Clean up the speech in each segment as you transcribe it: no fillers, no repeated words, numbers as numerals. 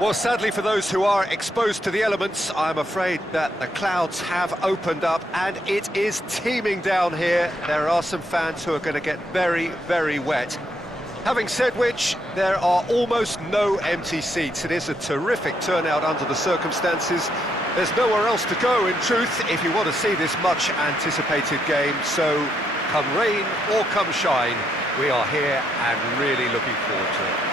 Well, sadly for those who are exposed to the elements, I'm afraid that the clouds have opened up and it is teeming down here. There are some fans who are going to get very, very wet. Having said which, there are almost no empty seats. It is a terrific turnout under the circumstances. There's nowhere else to go, in truth, if you want to see this much-anticipated game. So, come rain or come shine, we are here and really looking forward to it.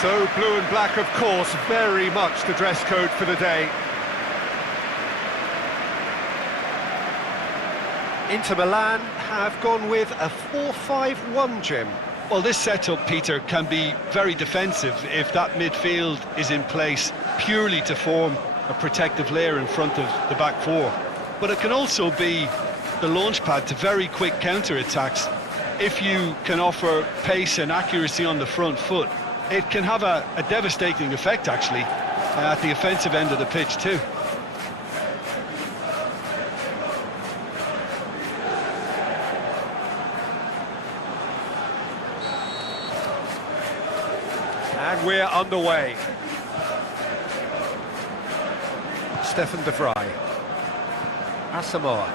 So, blue and black, of course, very much the dress code for the day. Inter Milan have gone with a 4-5-1, Jim. Well, this setup, Peter, can be very defensive if that midfield is in place purely to form a protective layer in front of the back four. But it can also be the launchpad to very quick counter-attacks. If you can offer pace and accuracy on the front foot, it can have a devastating effect, actually, at the offensive end of the pitch, too. And we're underway. Stefan de Vrij. Asamoah.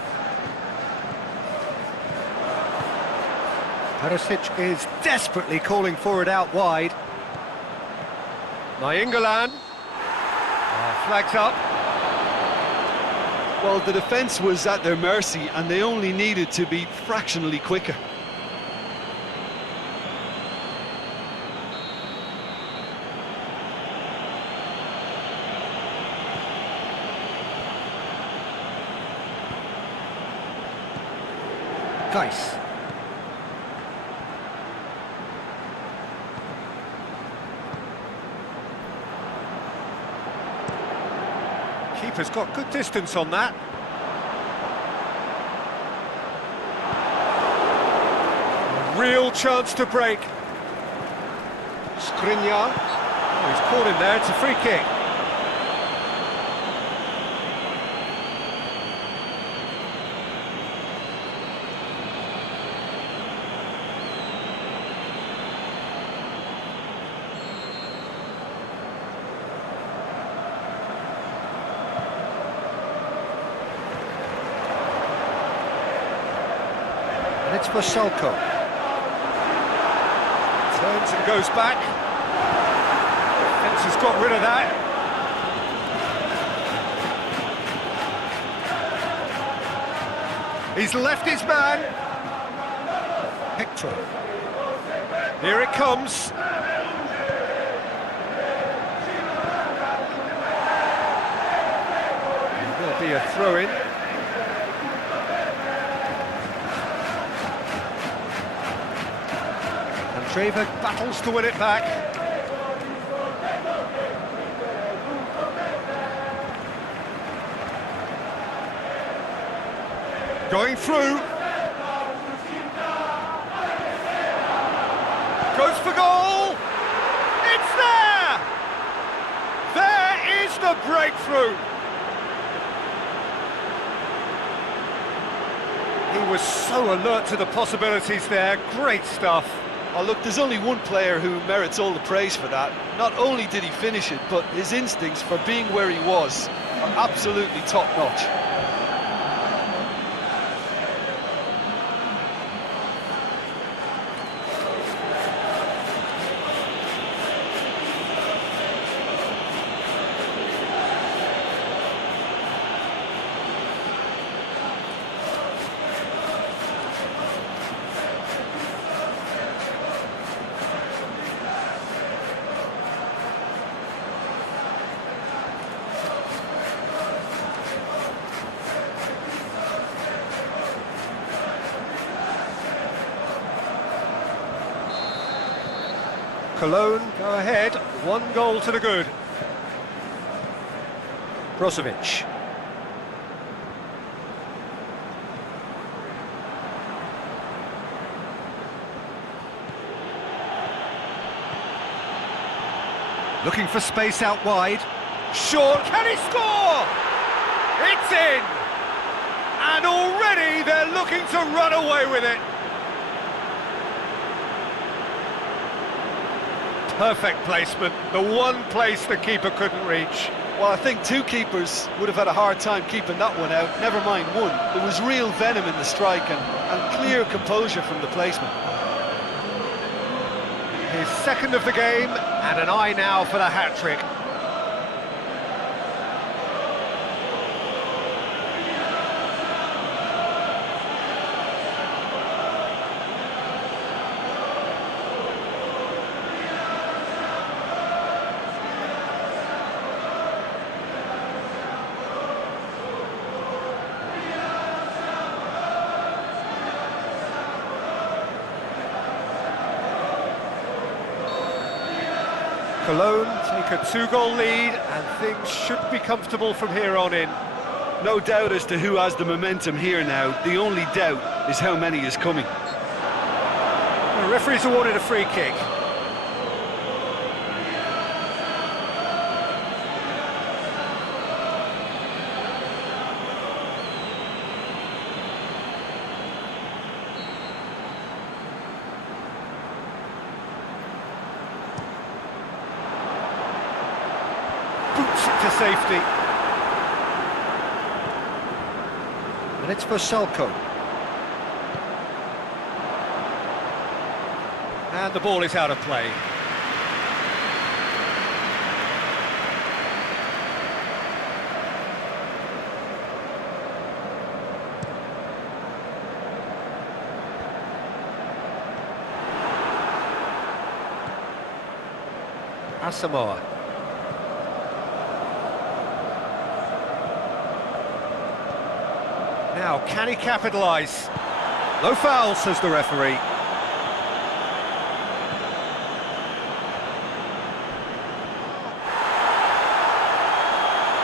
Perisic is desperately calling for it out wide. Nainggolan. Flags up. Well, the defence was at their mercy and they only needed to be fractionally quicker. Geis. Keeper's got good distance on that. A real chance to break. Skriniar. Oh, he's caught him there, it's a free kick. And it's for Schalke. Turns and goes back. Defence has got rid of that. He's left his man. Hector. Here it comes. There'll be a throw-in. Trevor battles to win it back. Going through. Goes for goal. It's there! There is the breakthrough. He was so alert to the possibilities there. Great stuff. Oh, look, there's only one player who merits all the praise for that. Not only did he finish it, but his instincts for being where he was are absolutely top-notch. Cologne go ahead, 1 goal to the good. Brozovic. Looking for space out wide. Short, can he score? It's in! And already they're looking to run away with it. Perfect placement, the one place the keeper couldn't reach. Well, I think two keepers would have had a hard time keeping that one out, never mind one. There was real venom in the strike and clear composure from the placement. His second of the game, and an eye now for the hat-trick. Koln take a 2-goal lead, and things should be comfortable from here on in. No doubt as to who has the momentum here now. The only doubt is how many is coming. The referee's awarded a free kick. Boots it to safety. And it's for Salko. And the ball is out of play. Asamoah. Now, can he capitalise? No foul, says the referee.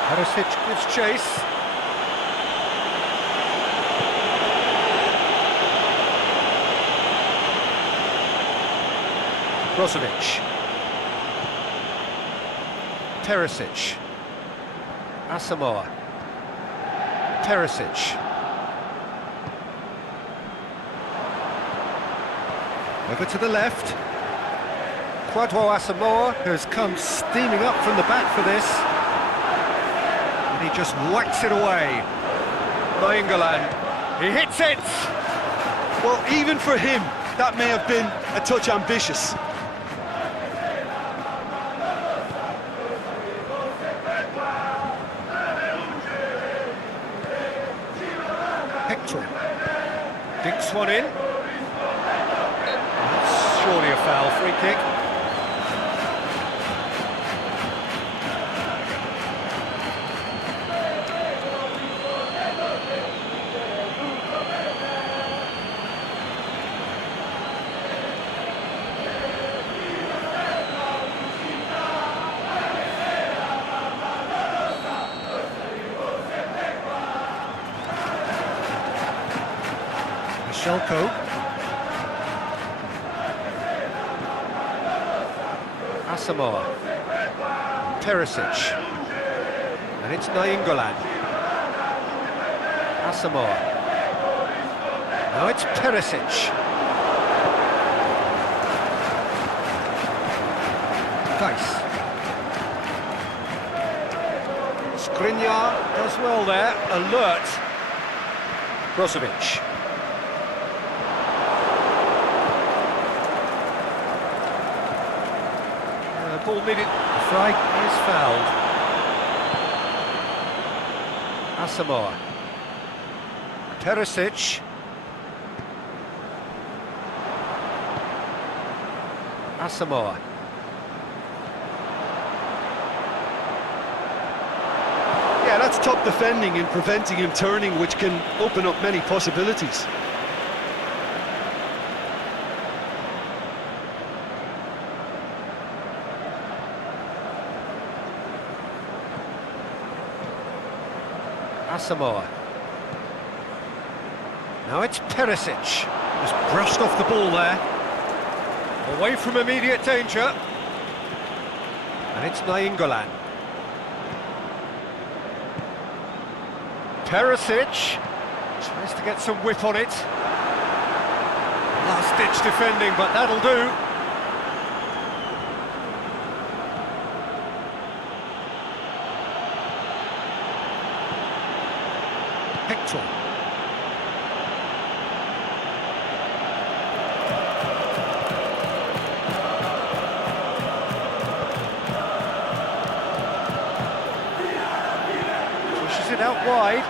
Perisic gives chase. Brozovic. Perisic. Asamoah. Perisic. Over to the left. Kwadwo Asamoah has come steaming up from the back for this. And he just whacks it away. Nainggolan. He hits it! Well, even for him, that may have been a touch ambitious. Hector. Dinks one in. Surely a foul, free kick. Shelko. Asamoah. Perisic. And it's Nainggolan. Asamoah. Now it's Perisic. Dice. Skriniar does well there. Alert. Brozovic. Ball needed. The flag is fouled. Asamoah. Perisic. Asamoah. Yeah, that's top defending and preventing him turning, which can open up many possibilities. Asamoah. Now it's Perisic. Just brushed off the ball there. Away from immediate danger. And it's Nainggolan. Perisic tries to get some whip on it. Last-ditch defending, but that'll do. wide.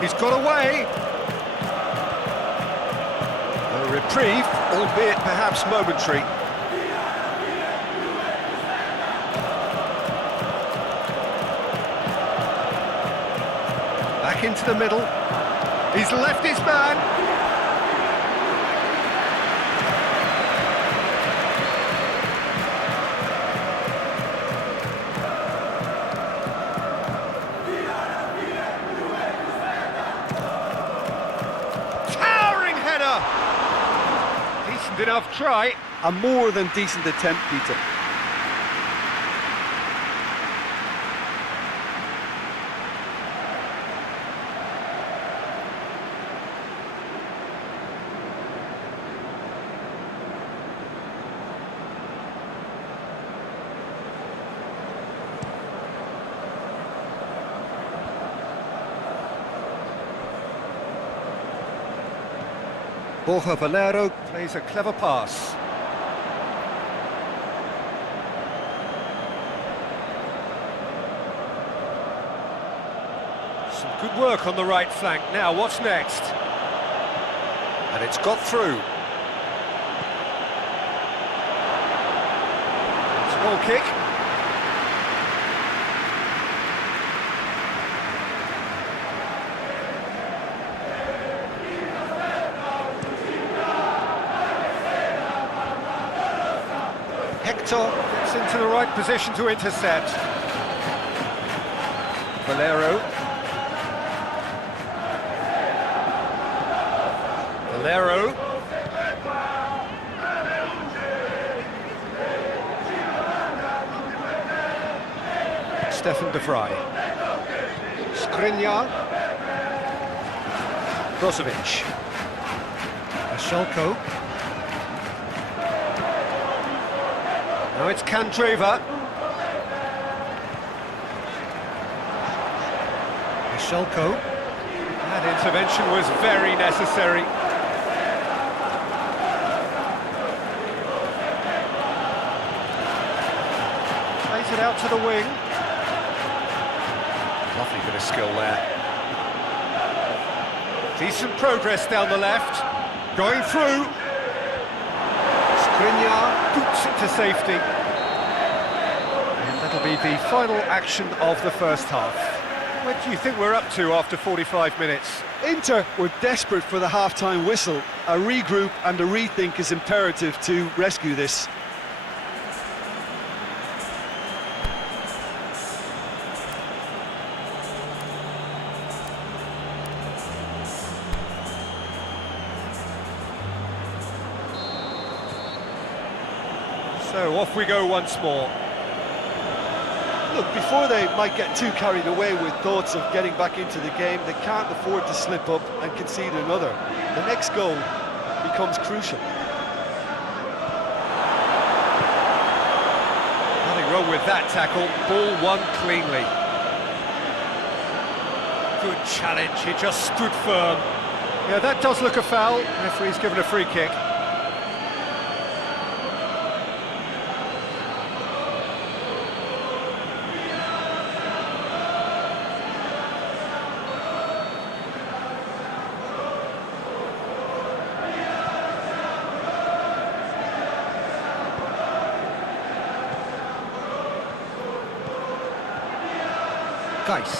He's got away. A reprieve, albeit perhaps momentary. Back into the middle. He's left his man. Towering header. Decent enough try. A more than decent attempt, Peter. Borja Valero plays a clever pass. Some good work on the right flank. Now, what's next? And it's got through. It's a goal kick. Hector gets into the right position to intercept. Valero. Stefan de Vrij. Skriniar. Brozovic. Ashelko. Now it's Kandreva. Ashelko. That intervention was very necessary. Plays it out to the wing. Lovely bit of skill there. Decent progress down the left. Going through. Skriniar boots it to safety. And that'll be the final action of the first half. What do you think we're up to after 45 minutes? Inter were desperate for the half-time whistle. A regroup and a rethink is imperative to rescue this. So off we go once more. Look, before they might get too carried away with thoughts of getting back into the game, they can't afford to slip up and concede another. The next goal becomes crucial. Nothing wrong with that tackle. Ball won cleanly. Good challenge, he just stood firm. Yeah, that does look a foul. Referee's given a free kick. Geis.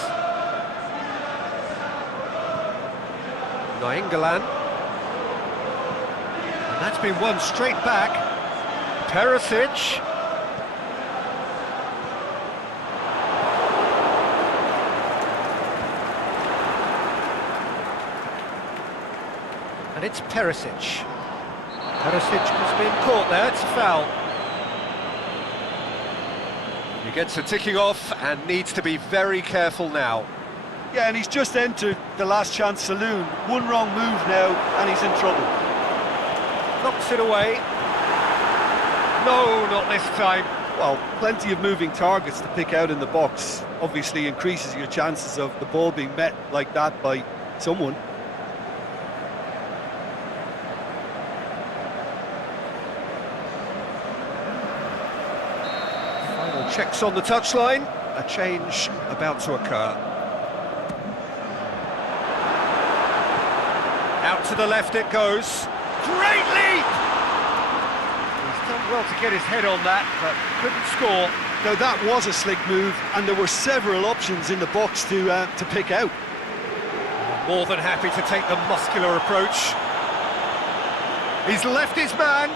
Nainggolan. And that's been won straight back. Perisic. And it's Perisic. Perisic has been caught there, it's a foul. He gets a ticking off and needs to be very careful now. Yeah, and he's just entered the last chance saloon. One wrong move now, and he's in trouble. Knocks it away. No, not this time. Well, plenty of moving targets to pick out in the box. Obviously increases your chances of the ball being met like that by someone. Checks on the touchline, a change about to occur. to the left it goes. Great leap! He's done well to get his head on that, but couldn't score. Now that was a slick move, and there were several options in the box to pick out. More than happy to take the muscular approach. He's left his man.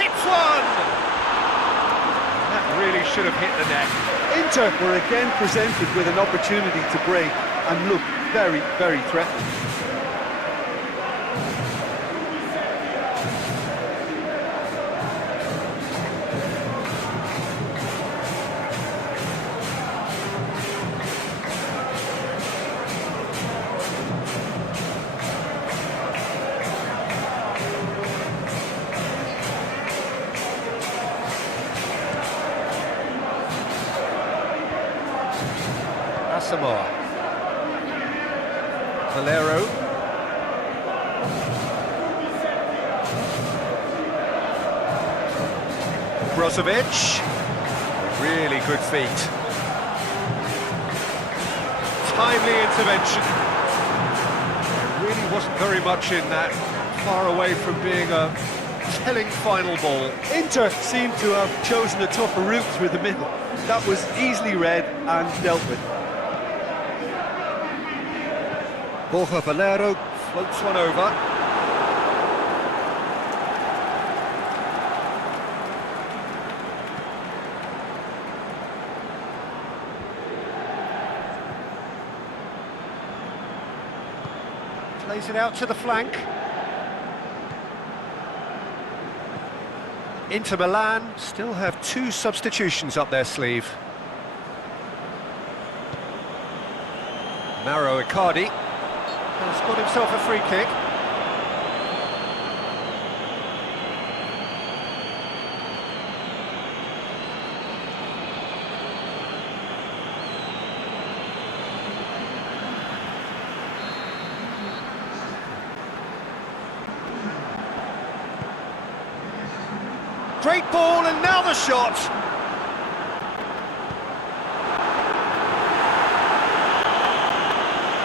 Hits one! That really should have hit the net. Inter were again presented with an opportunity to break and looked very, very threatening. Asamoah. Valero. Brozovic. Really good feet. Timely intervention. There really wasn't very much in that. Far away from being a telling final ball. Inter seemed to have chosen a tougher route through the middle. That was easily read and dealt with. Borja Valero floats one over. Plays it out to the flank. Inter Milan still have 2 substitutions up their sleeve. Mauro Icardi has got himself a free kick. Great ball, and now the shot.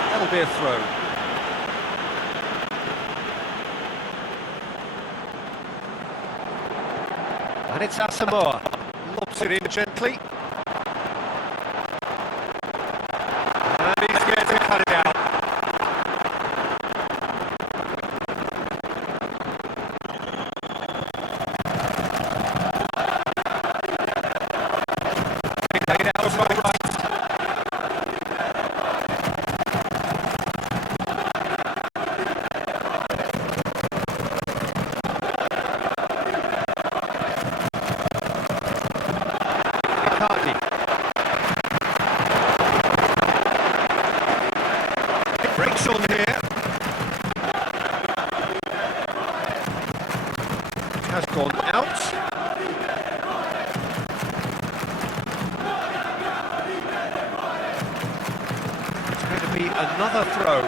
That'll be a throw. And it's Asamoah. Lobs it in gently. And he's scared to cut it out. Take it out from right. Breaks on here. Has gone out. It's going to be another throw.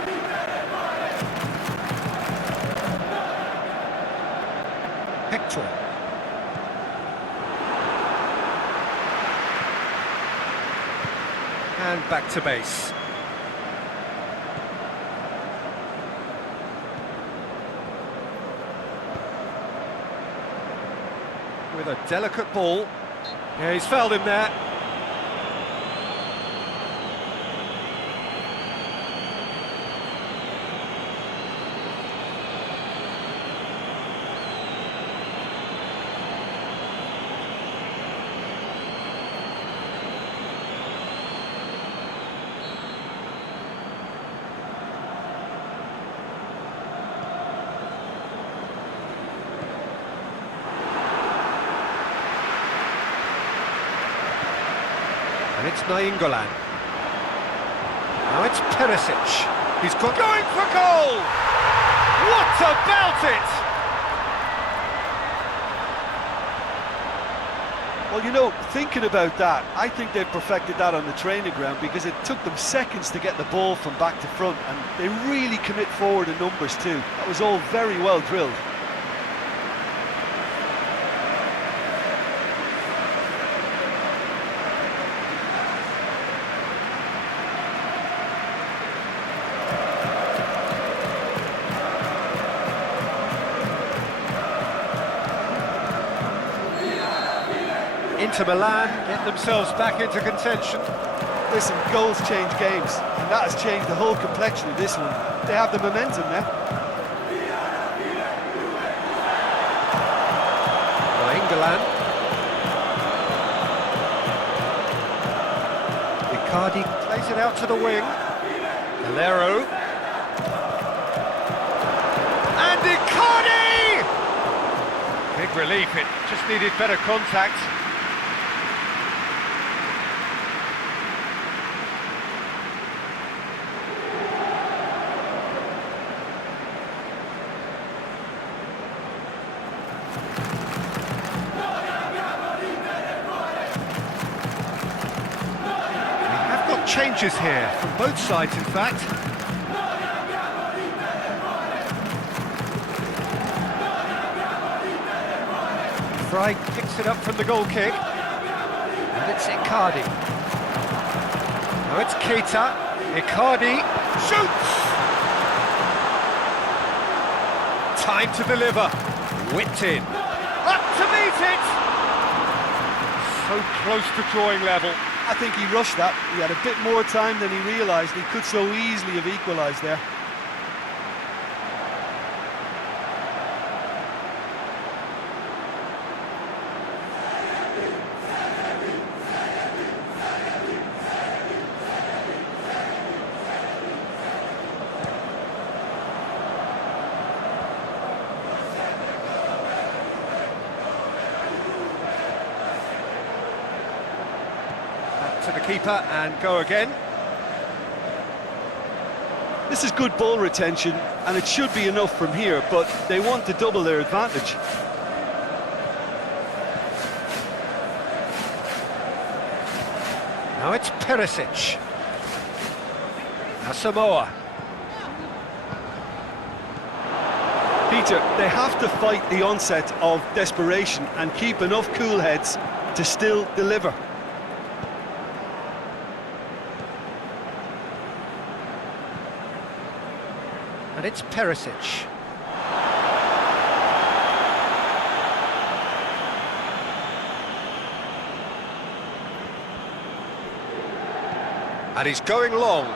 Hector. And back to base. With a delicate ball. Yeah, he's fouled him there. And it's Nainggolan. Now it's Perisic. He's going for goal! What about it? Well, you know, thinking about that, I think they've perfected that on the training ground because it took them seconds to get the ball from back to front, and they really commit forward in numbers too. That was all very well drilled. Inter Milan get themselves back into contention. Listen, goals change games, and that has changed the whole complexion of this one. They have the momentum now. England. Icardi plays it out to the wing. Valero. And Icardi! Big relief, it just needed better contact. Changes here, from both sides in fact. Fry picks it up from the goal kick. And it's Icardi. Now it's Keita. Icardi shoots! Time to deliver. Whipped in. Up to meet it! So close to drawing level. I think he rushed that. He had a bit more time than he realised. He could so easily have equalised there. To the keeper and go again. This is good ball retention, and it should be enough from here, but they want to double their advantage. Now it's Perisic. Now Samoa. Peter, they have to fight the onset of desperation and keep enough cool heads to still deliver. And it's Perisic. And he's going long. And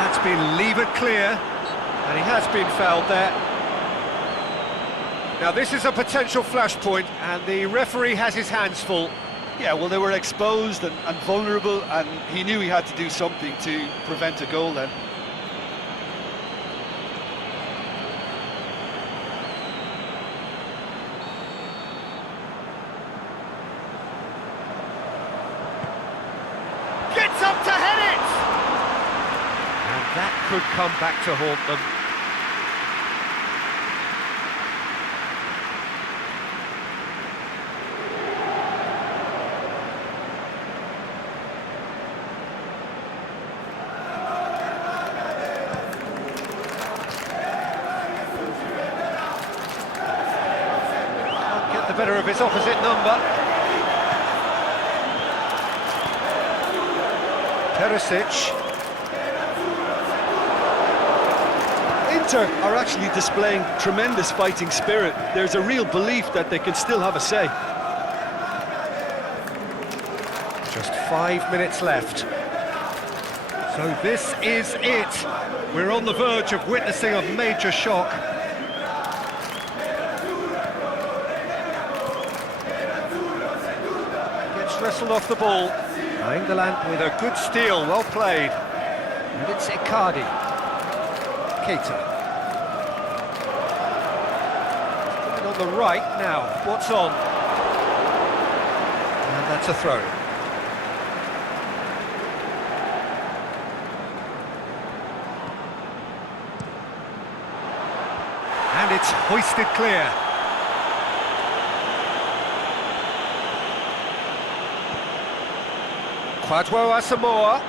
that's been levered clear. And he has been fouled there. Now this is a potential flashpoint, and the referee has his hands full. Yeah, well, they were exposed and vulnerable, and he knew he had to do something to prevent a goal then. Gets up to head it! And that could come back to haunt them. Can't get the better of his opposite number. Perisic. Inter are actually displaying tremendous fighting spirit. There's a real belief that they can still have a say. Just 5 minutes left. So this is it. We're on the verge of witnessing a major shock. Gets wrestled off the ball. England with a good steal, well played. And it's Icardi. Keita. On the right now, what's on? And that's a throw. And it's hoisted clear. Quadro Asamoah.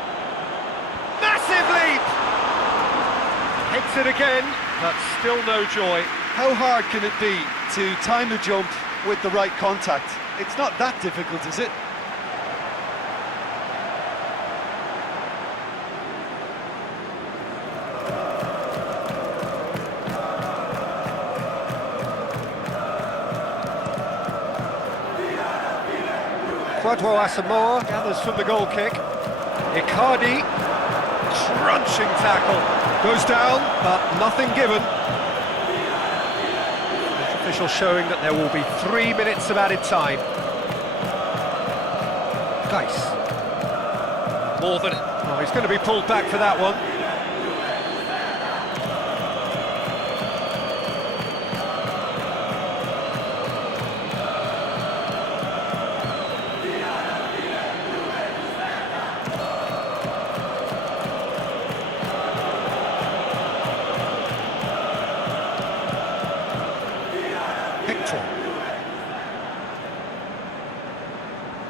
Massive leap! Hits it again, but still no joy. How hard can it be to time a jump with the right contact? It's not that difficult, is it? Kwadwo Asamoah gathers from the goal kick. Icardi, crunching tackle, goes down, but nothing given. The official showing that there will be 3 minutes of added time. Geis. More than... Oh, he's going to be pulled back for that one.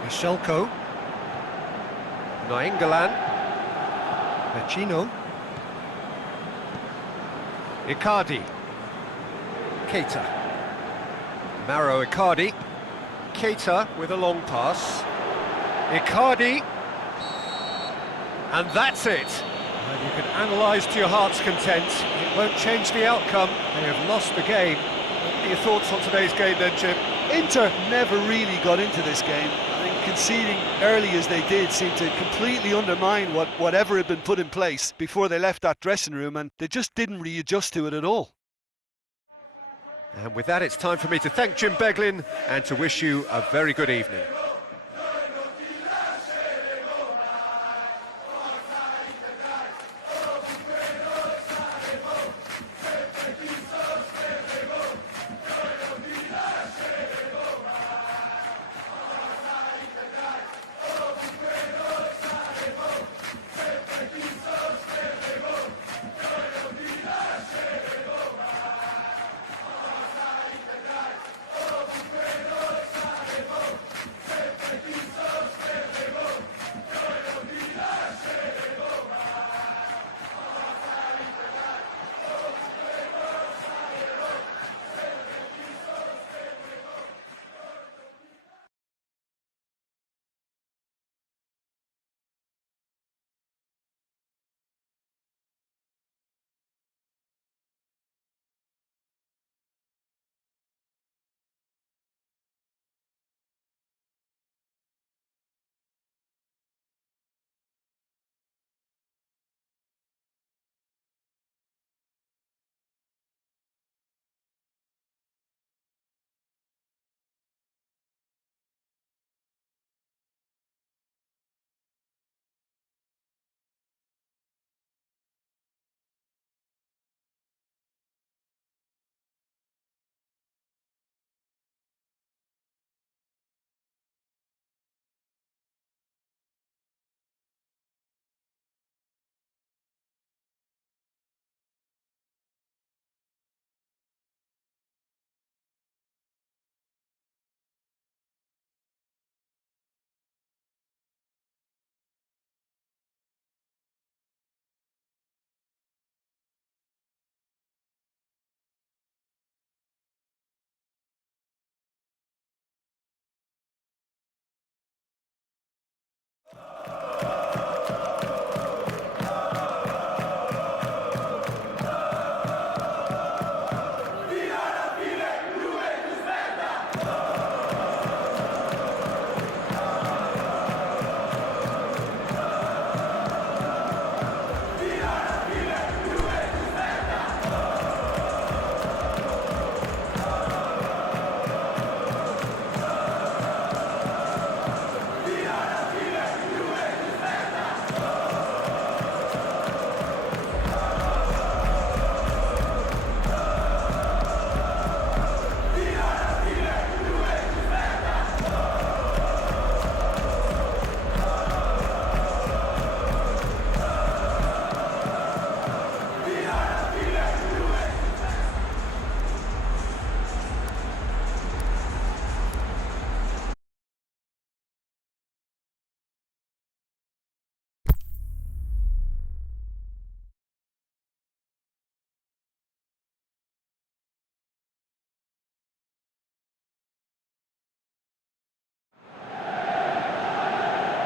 Shelko, Nainggolan, Vecino, Icardi, Keita, Mauro Icardi, Keita with a long pass, Icardi, and that's it. And you can analyse to your heart's content. It won't change the outcome. They have lost the game. What are your thoughts on today's game then, Jim? Inter never really got into this game. Conceding early as they did seemed to completely undermine whatever had been put in place before they left that dressing room, and they just didn't readjust to it at all. And with that, it's time for me to thank Jim Beglin and to wish you a very good evening.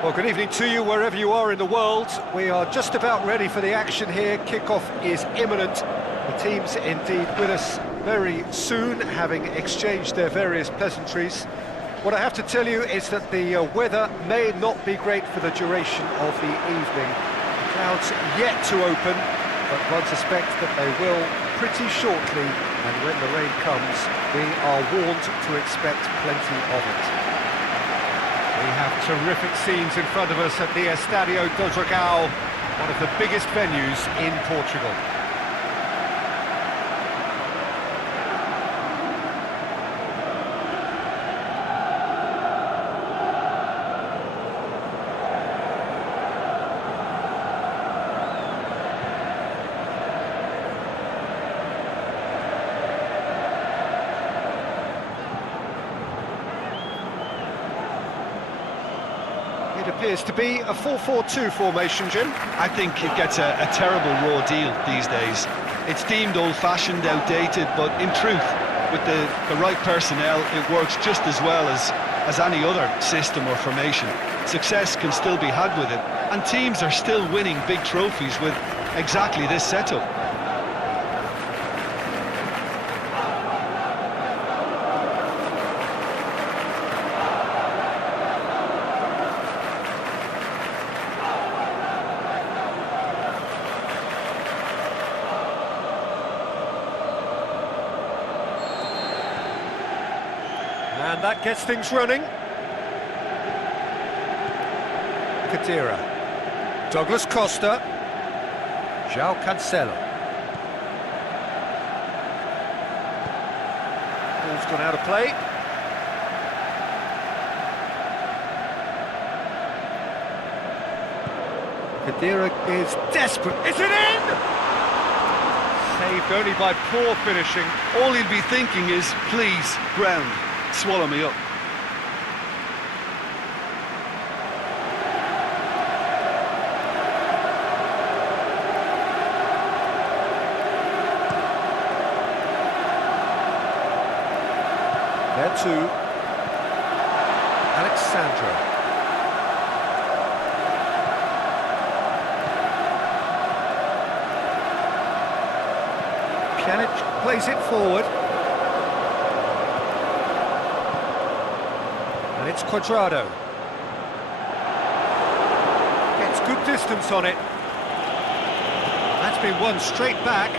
Well, good evening to you wherever you are in the world. We are just about ready for the action here. Kickoff is imminent. The teams indeed with us very soon, having exchanged their various pleasantries. What I have to tell you is that the weather may not be great for the duration of the evening. The clouds yet to open, but one suspects that they will pretty shortly, and when the rain comes, we are warned to expect plenty of it. We have terrific scenes in front of us at the Estadio do Dragão, one of the biggest venues in Portugal. It appears to be a 4-4-2 formation, Jim. I think it gets a terrible raw deal these days. It's deemed old-fashioned, outdated, but in truth, with the right personnel, it works just as well as any other system or formation. Success can still be had with it, and teams are still winning big trophies with exactly this setup. And that gets things running. Kadira. Douglas Costa. João Cancelo. Ball's gone out of play. Kadira is desperate. Is it in? Saved only by poor finishing. All he'll be thinking is, please, ground, swallow me up. There too. Alexandra. Pjanic plays it forward. And it's Cuadrado. Gets good distance on it. That's been won straight back.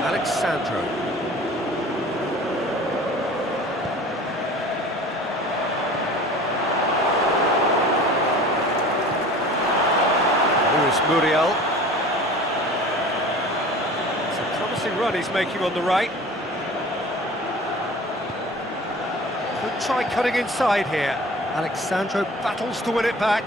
Alexandro. Luis Muriel. It's a promising run he's making on the right. Could try cutting inside here. Alexandro battles to win it back.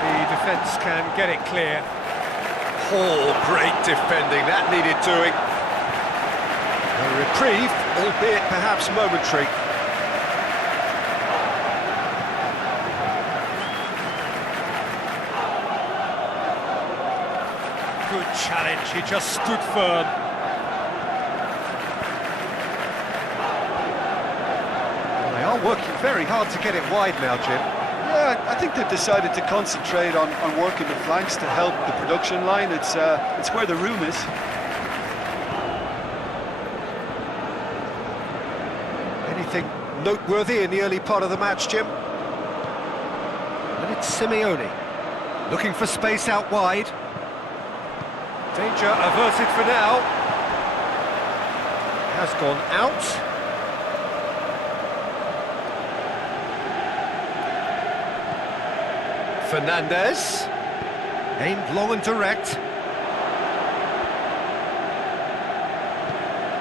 The defence can get it clear. Oh, great defending, that needed doing. A reprieve, albeit perhaps momentary. Good challenge, he just stood firm. Well, they are working very hard to get it wide now, Jim. Yeah, I think they've decided to concentrate on working the flanks to help the production line. It's where the room is. Anything noteworthy in the early part of the match, Jim? And it's Simeone, looking for space out wide. Danger averted for now. Has gone out. Fernandez, aimed long and direct.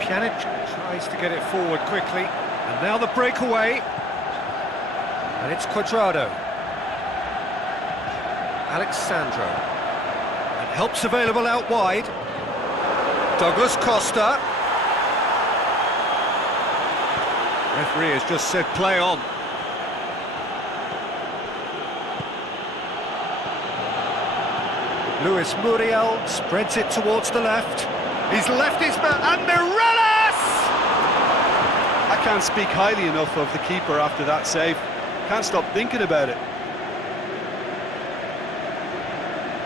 Pjanic tries to get it forward quickly, and now the breakaway. And it's Cuadrado. Alexandro. And help's available out wide. Douglas Costa. Referee has just said play on. Luis Muriel spreads it towards the left. He's left his man, and Mireles! I can't speak highly enough of the keeper after that save. Can't stop thinking about it.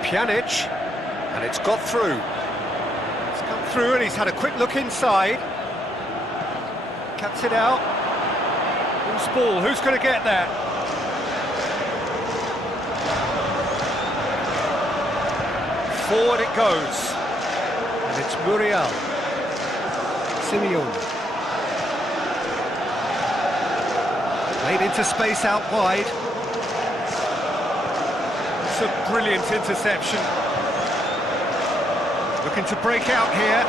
Pjanic, and it's got through. It's come through and he's had a quick look inside. Cuts it out. Who's ball? Who's going to get there? Forward it goes. And it's Muriel. Simeone. Played into space out wide. It's a brilliant interception. Looking to break out here.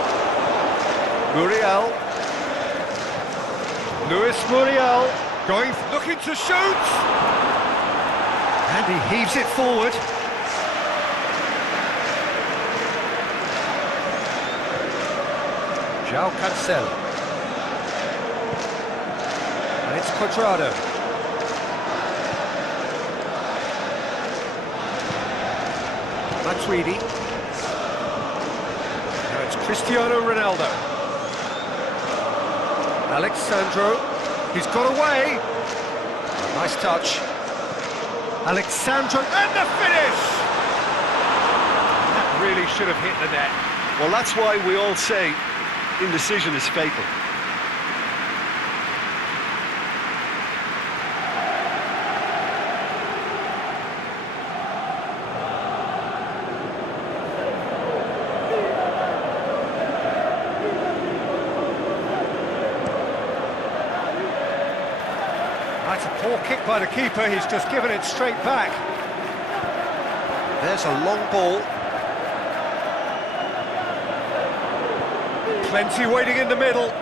Muriel. Luis Muriel looking to shoot. And he heaves it forward. João Cancelo. And it's Cuadrado. Matuidi. Now it's Cristiano Ronaldo. Alexandro. He's got away. Nice touch. Alexandro, and the finish! That really should have hit the net. Well, that's why we all say indecision is fatal. That's a poor kick by the keeper, he's just given it straight back. There's a long ball. Plenty waiting in the middle.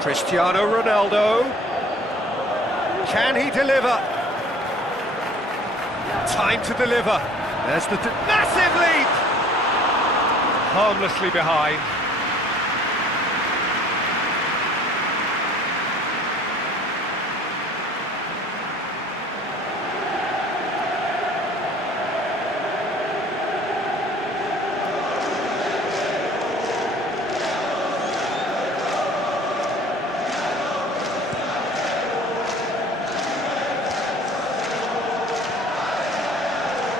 Cristiano Ronaldo. Can he deliver? Time to deliver. There's the massive leap! Harmlessly behind.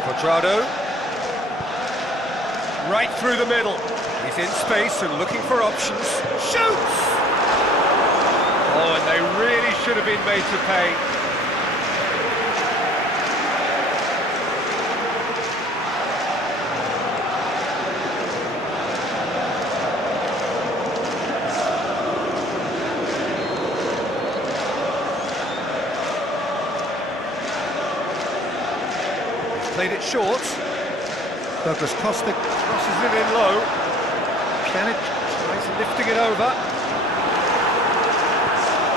Cuadrado, right through the middle. He's in space and looking for options. Shoots! Oh, and they really should have been made to pay. Played it short. Douglas Costa crosses it in low. Pjanic tries lifting it over.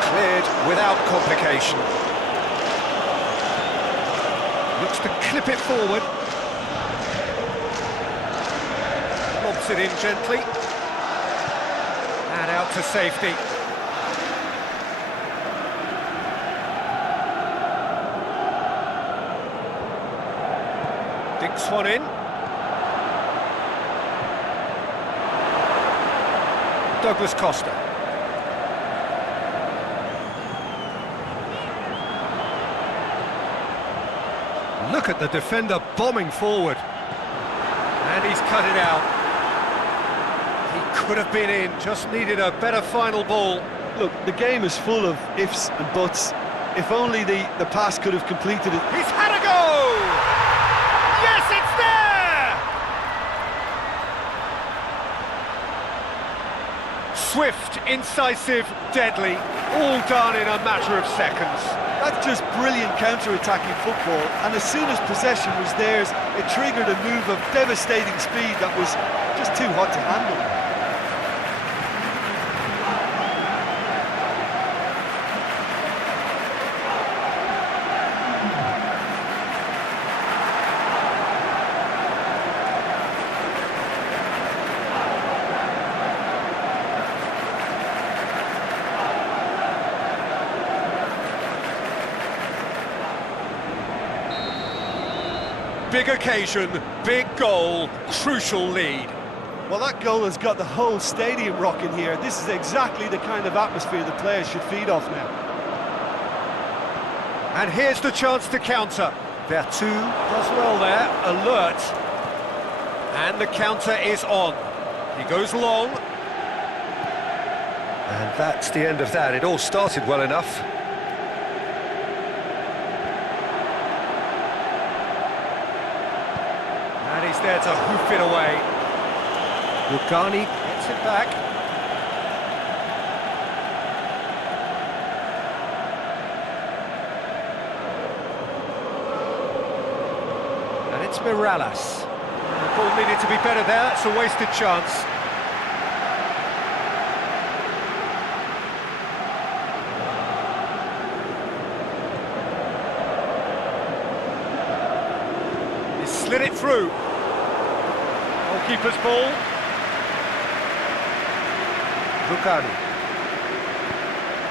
Cleared without complication. Looks to clip it forward. Lobs it in gently. And out to safety. Dinks one in. Douglas Costa. Look at the defender bombing forward. And he's cut it out. He could have been in, just needed a better final ball. Look, the game is full of ifs and buts. If only the pass could have completed it. He's had a go! Yes, it's there! Swift, incisive, deadly, all done in a matter of seconds. That's just brilliant counter-attacking football, and as soon as possession was theirs, it triggered a move of devastating speed that was just too hot to handle. Big occasion, big goal, crucial lead. Well, that goal has got the whole stadium rocking here. This is exactly the kind of atmosphere the players should feed off now. And here's the chance to counter. Vertu does well there, alert. And the counter is on. He goes long. And that's the end of that. It all started well enough. And he's there to hoof it away. Lugani gets it back. And it's Mirallas. The ball needed to be better there, that's a wasted chance. He slid it through. Goalkeeper's ball. Lugani.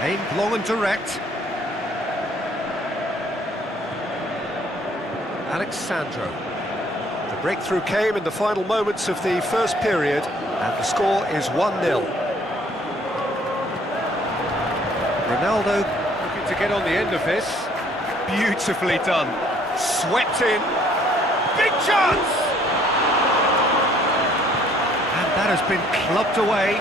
Aimed long and direct. Alexandro. The breakthrough came in the final moments of the first period, and the score is 1-0. Ronaldo looking to get on the end of this. Beautifully done. Swept in. Big chance! And that has been clubbed away.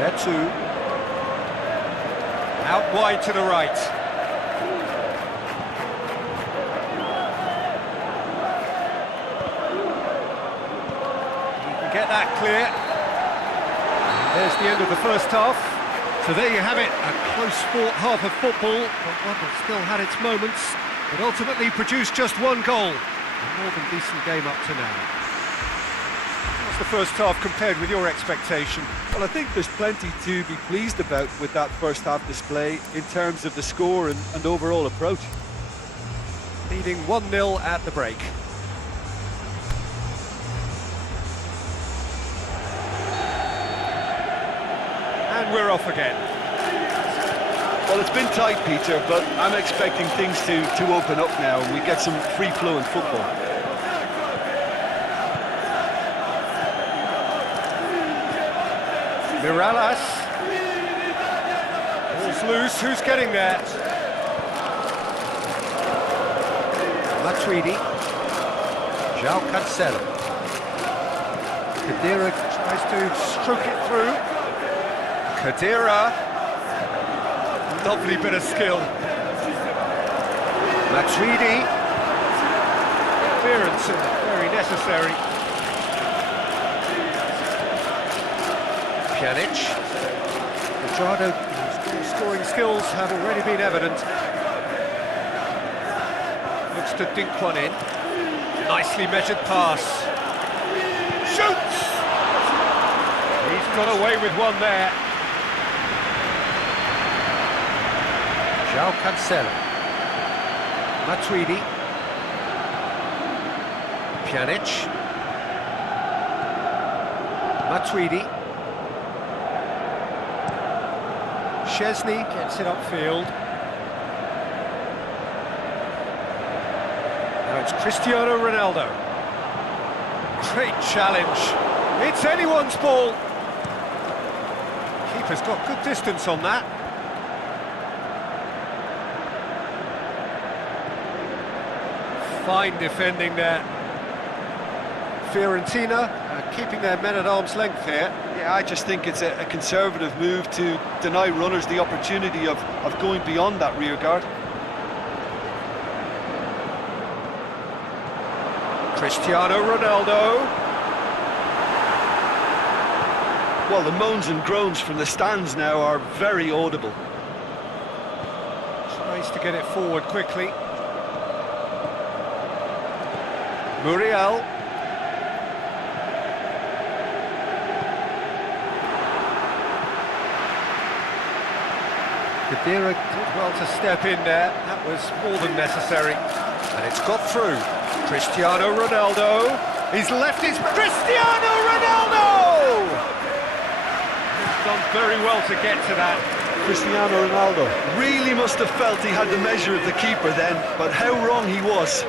Vertu. Out wide to the right. Get that clear. There's the end of the first half. So there you have it, a close-fought half of football, but one that still had its moments, but ultimately produced just one goal. A more than decent game up to now. What's the first half compared with your expectation? Well, I think there's plenty to be pleased about with that first half display in terms of the score and overall approach. Leading 1-0 at the break. And we're off again. Well, it's been tight, Peter, but I'm expecting things to open up now and we get some free-flowing football. Mirallas. Ball's loose, who's getting there? Matuidi. João Cancelo. Khedira tries to stroke it through. Khedira. Lovely bit of skill. Matuidi. Clearance, very necessary. Pjanic. Quadrado's scoring skills have already been evident. Looks to dink one in. Nicely measured pass. Shoots! He's got away with one there. João Cancelo. Matuidi. Pjanic. Matuidi. Szczesny gets it upfield. Now it's Cristiano Ronaldo. Great challenge. It's anyone's ball. Keeper's got good distance on that. Fine defending there. Fiorentina keeping their men at arm's length here. Yeah, I just think it's a conservative move to deny runners the opportunity of going beyond that rear guard. Cristiano Ronaldo. Well, the moans and groans from the stands now are very audible. Tries to get it forward quickly. Muriel. Khedira did well to step in there. That was more than necessary. And it's got through. Cristiano Ronaldo. He's left his... Cristiano Ronaldo! He's done very well to get to that. Cristiano Ronaldo really must have felt he had the measure of the keeper then, but how wrong he was.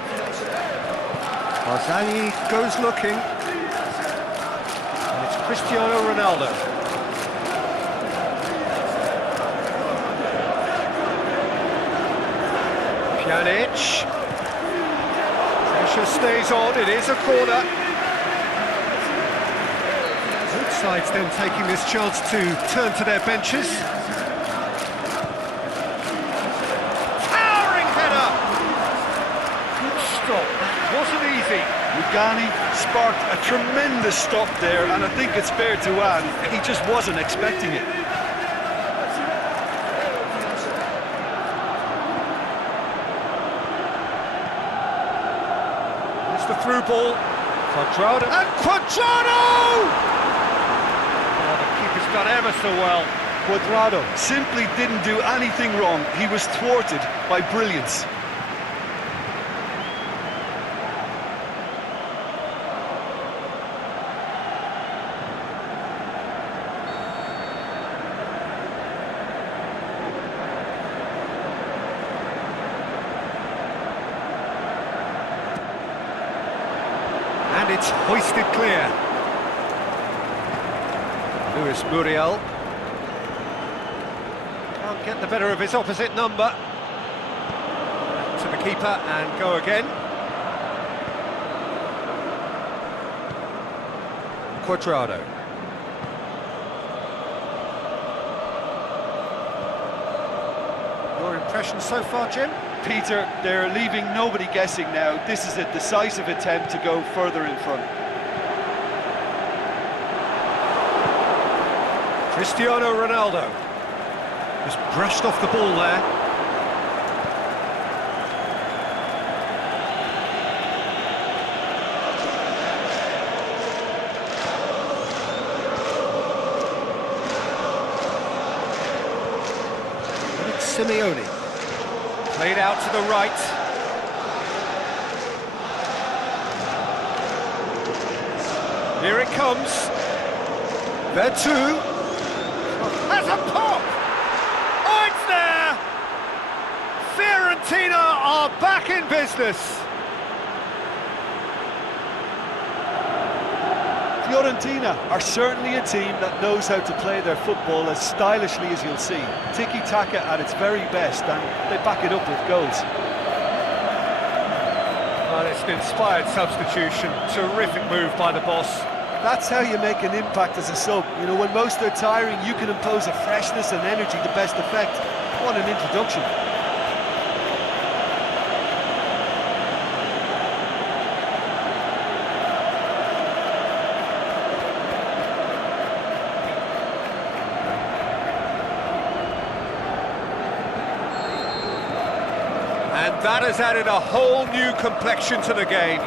Barzagli goes looking. And it's Cristiano Ronaldo. Pjanic. Pressure stays on, it is a corner. Both sides then taking this chance to turn to their benches. Towering header! Good stop, that wasn't easy. Rugani sparked a tremendous stop there, and I think it's fair to add, he just wasn't expecting it. It's the through ball. Quadrado. And Quadrado! Oh, the keeper's done ever so well. Quadrado simply didn't do anything wrong. He was thwarted by brilliance. And it's hoisted clear. Luis Muriel can't get the better of his opposite number. To the keeper and go again. Quadrado. Your impression so far, Jim? Peter, they're leaving nobody guessing now. This is a decisive attempt to go further in front. Cristiano Ronaldo just brushed off the ball there. It's Simeone. Played out to the right. Here it comes. Vertu. Has a pop! Oh, it's there! Fiorentina are back in business. Fiorentina are certainly a team that knows how to play their football as stylishly as you'll see. Tiki-taka at its very best, and they back it up with goals. Well, it's an inspired substitution. Terrific move by the boss. That's how you make an impact as a sub. You know, when most are tiring, you can impose a freshness and energy to best effect. What an introduction. And that has added a whole new complexion to the game.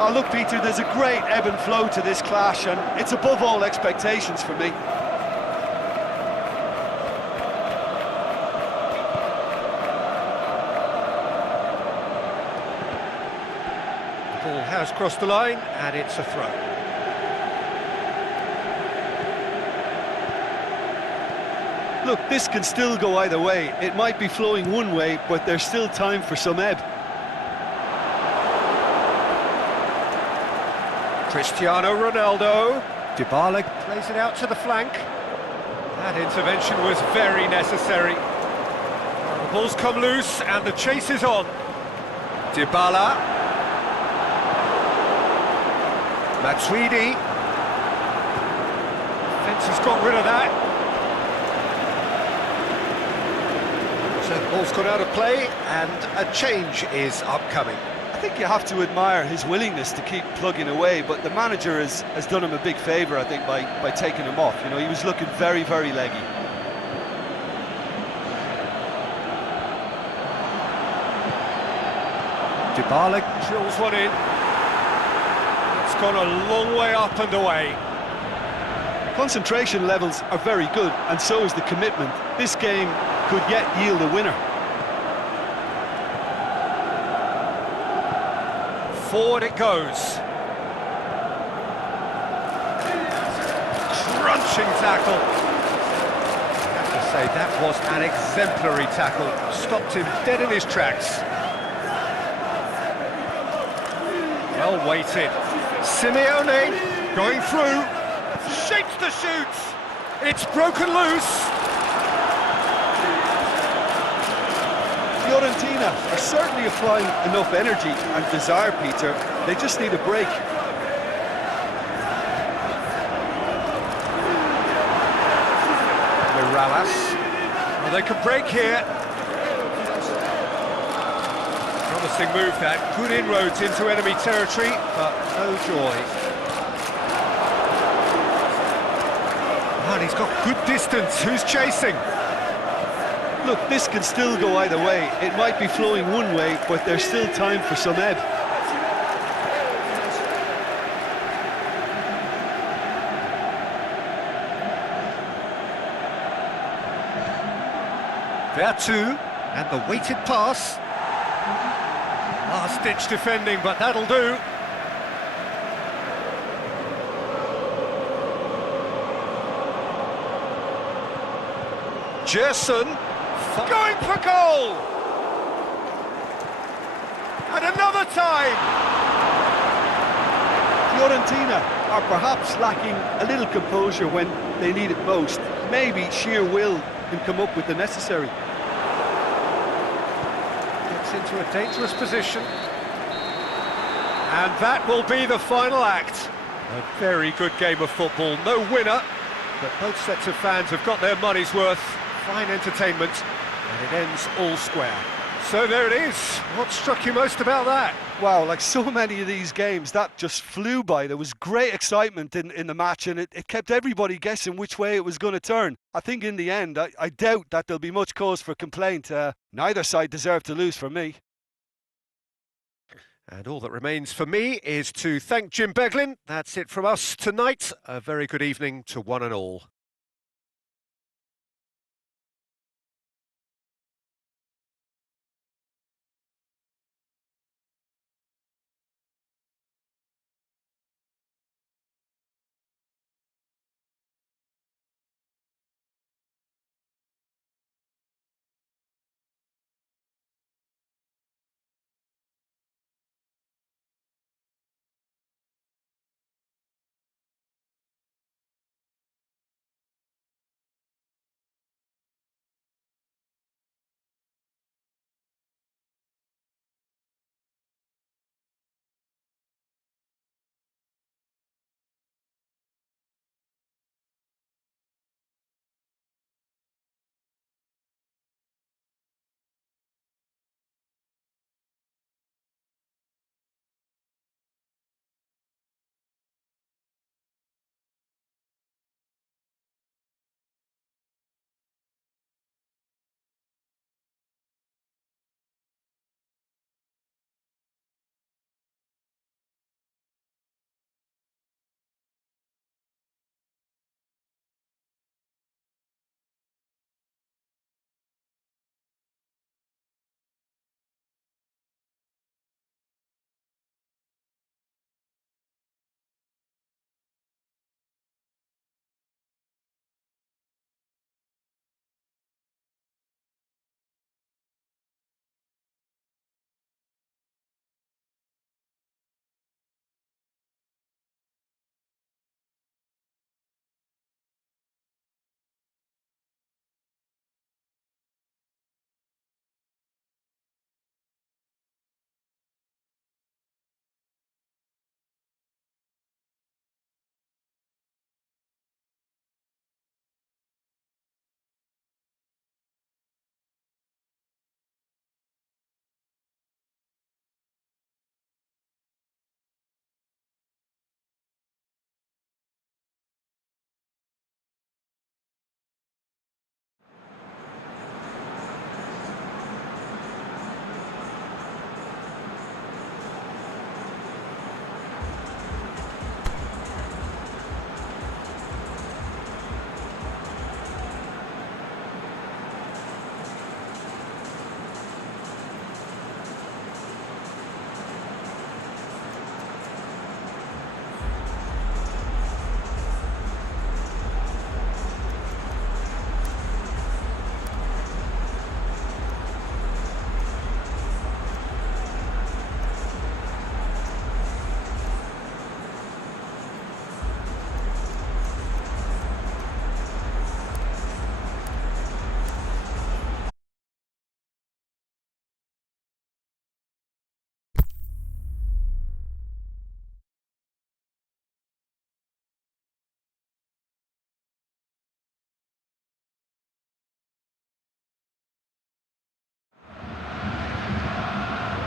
Oh, look, Peter, there's a great ebb and flow to this clash, and it's above all expectations for me. The ball has crossed the line, and it's a throw. Look, this can still go either way. It might be flowing one way, but there's still time for some ebb. Cristiano Ronaldo. Dybala plays it out to the flank. That intervention was very necessary. The ball's come loose and the chase is on. Dybala. Matuidi. Defence has got rid of that. So the ball's gone out of play and a change is upcoming. I think you have to admire his willingness to keep plugging away, but the manager has done him a big favour, I think, by taking him off. You know, he was looking very, very leggy. Dybala drills one in. It's gone a long way up and away. Concentration levels are very good, and so is the commitment. This game could yet yield a winner. Forward it goes. Crunching tackle. I have to say, that was an exemplary tackle. Stopped him dead in his tracks. Well weighted. Simeone going through. Shapes the shoots. It's broken loose. Fiorentina are certainly applying enough energy and desire, Peter. They just need a break. Morales. Well, they could break here. Promising move that. Good inroads into enemy territory, but no joy. And he's got good distance. Who's chasing? Look, this can still go either way. It might be flowing one way, but there's still time for some ebb. There too, and the weighted pass. Last-ditch defending, but that'll do. Gerson going for goal! And another time! Fiorentina are perhaps lacking a little composure when they need it most. Maybe sheer will can come up with the necessary. Gets into a dangerous position. And that will be the final act. A very good game of football. No winner, but both sets of fans have got their money's worth. Fine entertainment, and it ends all square. So there it is. What struck you most about that? Wow, like so many of these games, that just flew by. There was great excitement in the match, and it kept everybody guessing which way it was going to turn. I think in the end, I doubt that there'll be much cause for complaint. Neither side deserved to lose for me. And all that remains for me is to thank Jim Beglin. That's it from us tonight. A very good evening to one and all.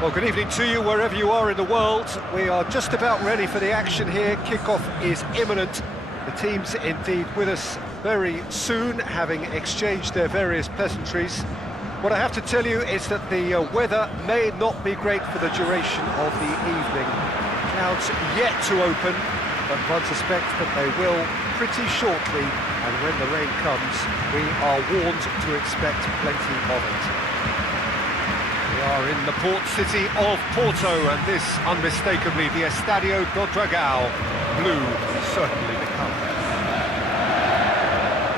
Well, good evening to you wherever you are in the world. We are just about ready for the action here. Kickoff is imminent. The team's indeed with us very soon, having exchanged their various pleasantries. What I have to tell you is that the weather may not be great for the duration of the evening. Clouds yet to open, but one suspects that they will pretty shortly, and when the rain comes, we are warned to expect plenty of it. We are in the port city of Porto, and this unmistakably the Estadio do Dragão. Blue certainly the colour.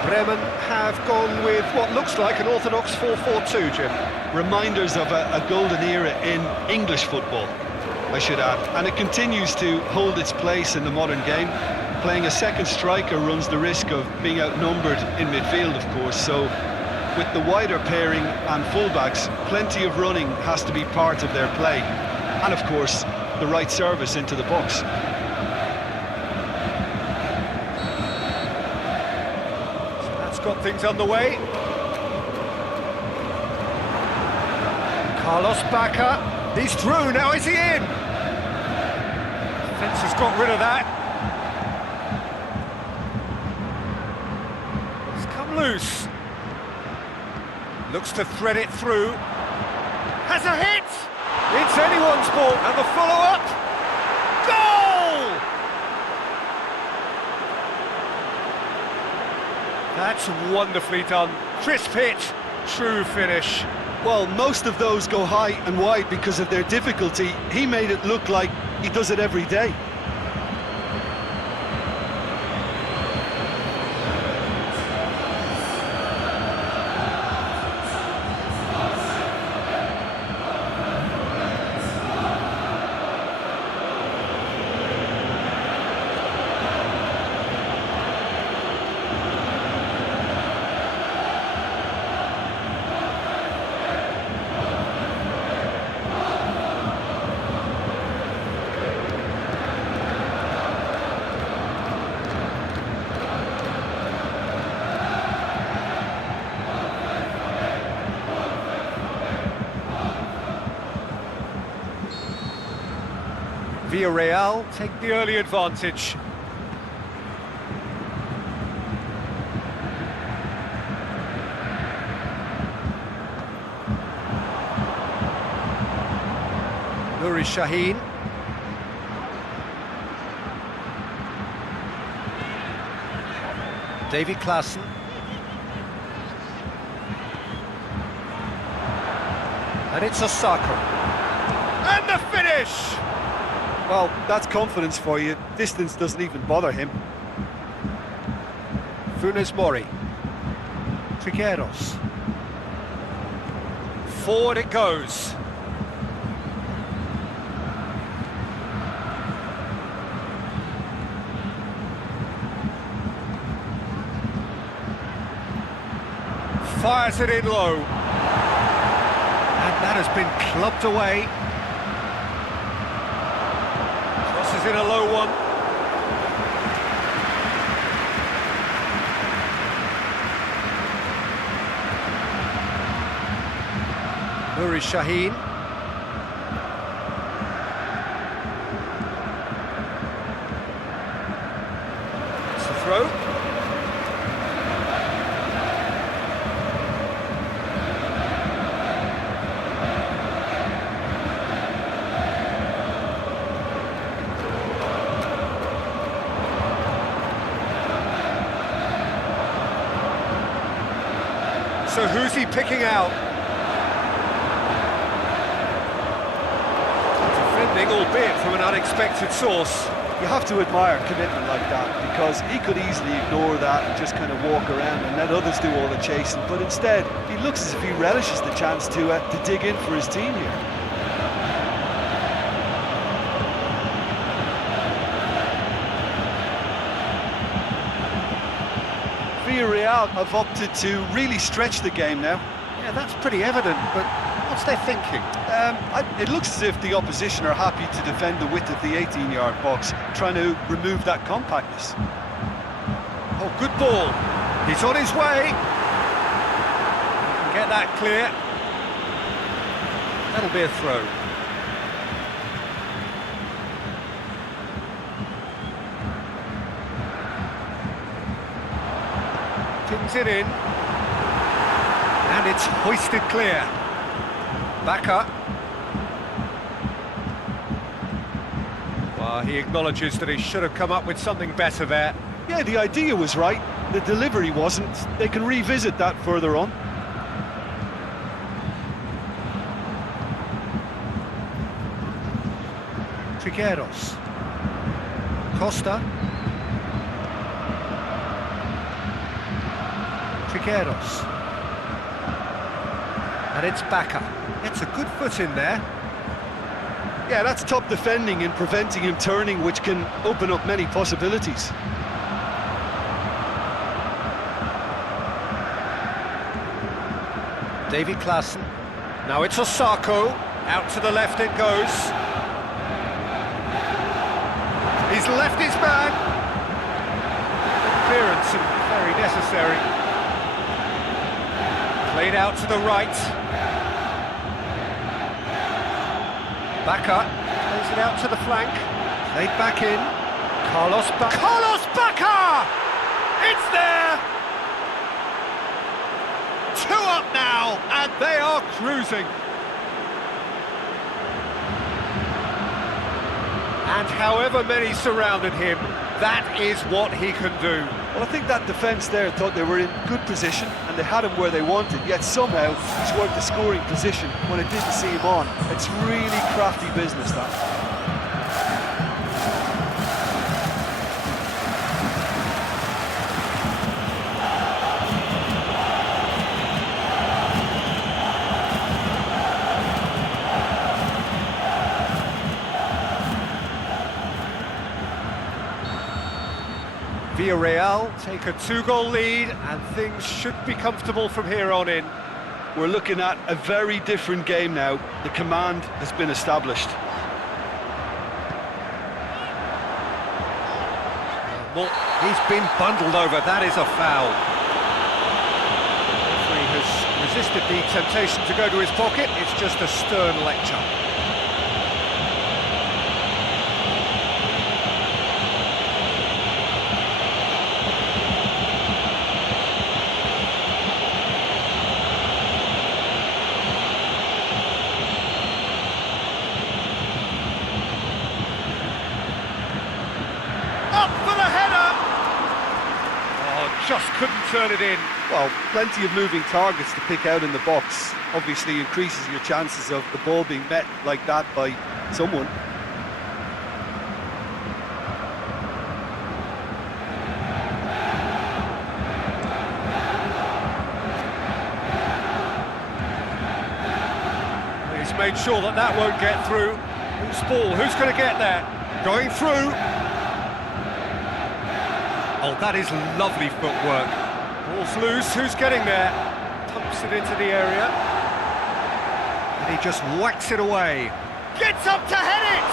Bremen have gone with what looks like an orthodox 4-4-2, Jim. Reminders of a golden era in English football, I should add, and it continues to hold its place in the modern game. Playing a second striker runs the risk of being outnumbered in midfield, of course, so with the wider pairing and fullbacks, plenty of running has to be part of their play. And of course, the right service into the box. So that's got things underway. Carlos Bacca, he's through, now is he in? Defence has got rid of that. It's come loose. Looks to thread it through. Has a hit! It's anyone's ball, and the follow-up. Goal! That's wonderfully done. Crisp hit, true finish. Well, most of those go high and wide because of their difficulty. He made it look like he does it every day. Villarreal take the early advantage. Nuri Sahin. Davy Klaassen. And it's Osaka. And the finish! Well, that's confidence for you. Distance doesn't even bother him. Funes Mori. Trigueros. Forward it goes. Fires it in low. And that has been clubbed away. Crosses in a low one. Nuri Sahin. It's the throw. So who's he picking out? Defending, albeit from an unexpected source. You have to admire commitment like that, because he could easily ignore that and just kind of walk around and let others do all the chasing, but instead he looks as if he relishes the chance to dig in for his team here. Villarreal have opted to really stretch the game now. Yeah, that's pretty evident, but what's their thinking? It looks as if the opposition are happy to defend the width of the 18-yard box, trying to remove that compactness. Oh, good ball. He's on his way. Get that clear. That'll be a throw. brings it in. And it's hoisted clear. Backer. Well, he acknowledges that he should have come up with something better there. Yeah, the idea was right, the delivery wasn't. They can revisit that further on. Trigueros. Costa. Trigueros. And it's Backer. It's a good foot in there. Yeah, that's top defending and preventing him turning, which can open up many possibilities. Davy Klaassen. Now it's Osako. Out to the left it goes. He's left his man. Clearance and very necessary. Played out to the right. Backer plays it out to the flank. Played back in. Carlos Backer! It's there! 2 up now, and they are cruising. And however many surrounded him, that is what he can do. Well, I think that defence there thought they were in good position and they had him where they wanted, yet somehow he's worked the scoring position when it didn't see him on. It's really crafty business, that. Villarreal take a 2-goal lead and things should be comfortable from here on in. We're looking at a very different game now. The command has been established. Well, he's been bundled over, that is a foul. Referee has resisted the temptation to go to his pocket, it's just a stern lecture. Just couldn't turn it in. Well, plenty of moving targets to pick out in the box. Obviously increases your chances of the ball being met like that by someone. He's made sure that that won't get through. Who's ball? Who's going to get there? Going through. Oh, that is lovely footwork. Ball's loose, who's getting there? Pumps it into the area. And he just whacks it away. Gets up to head it!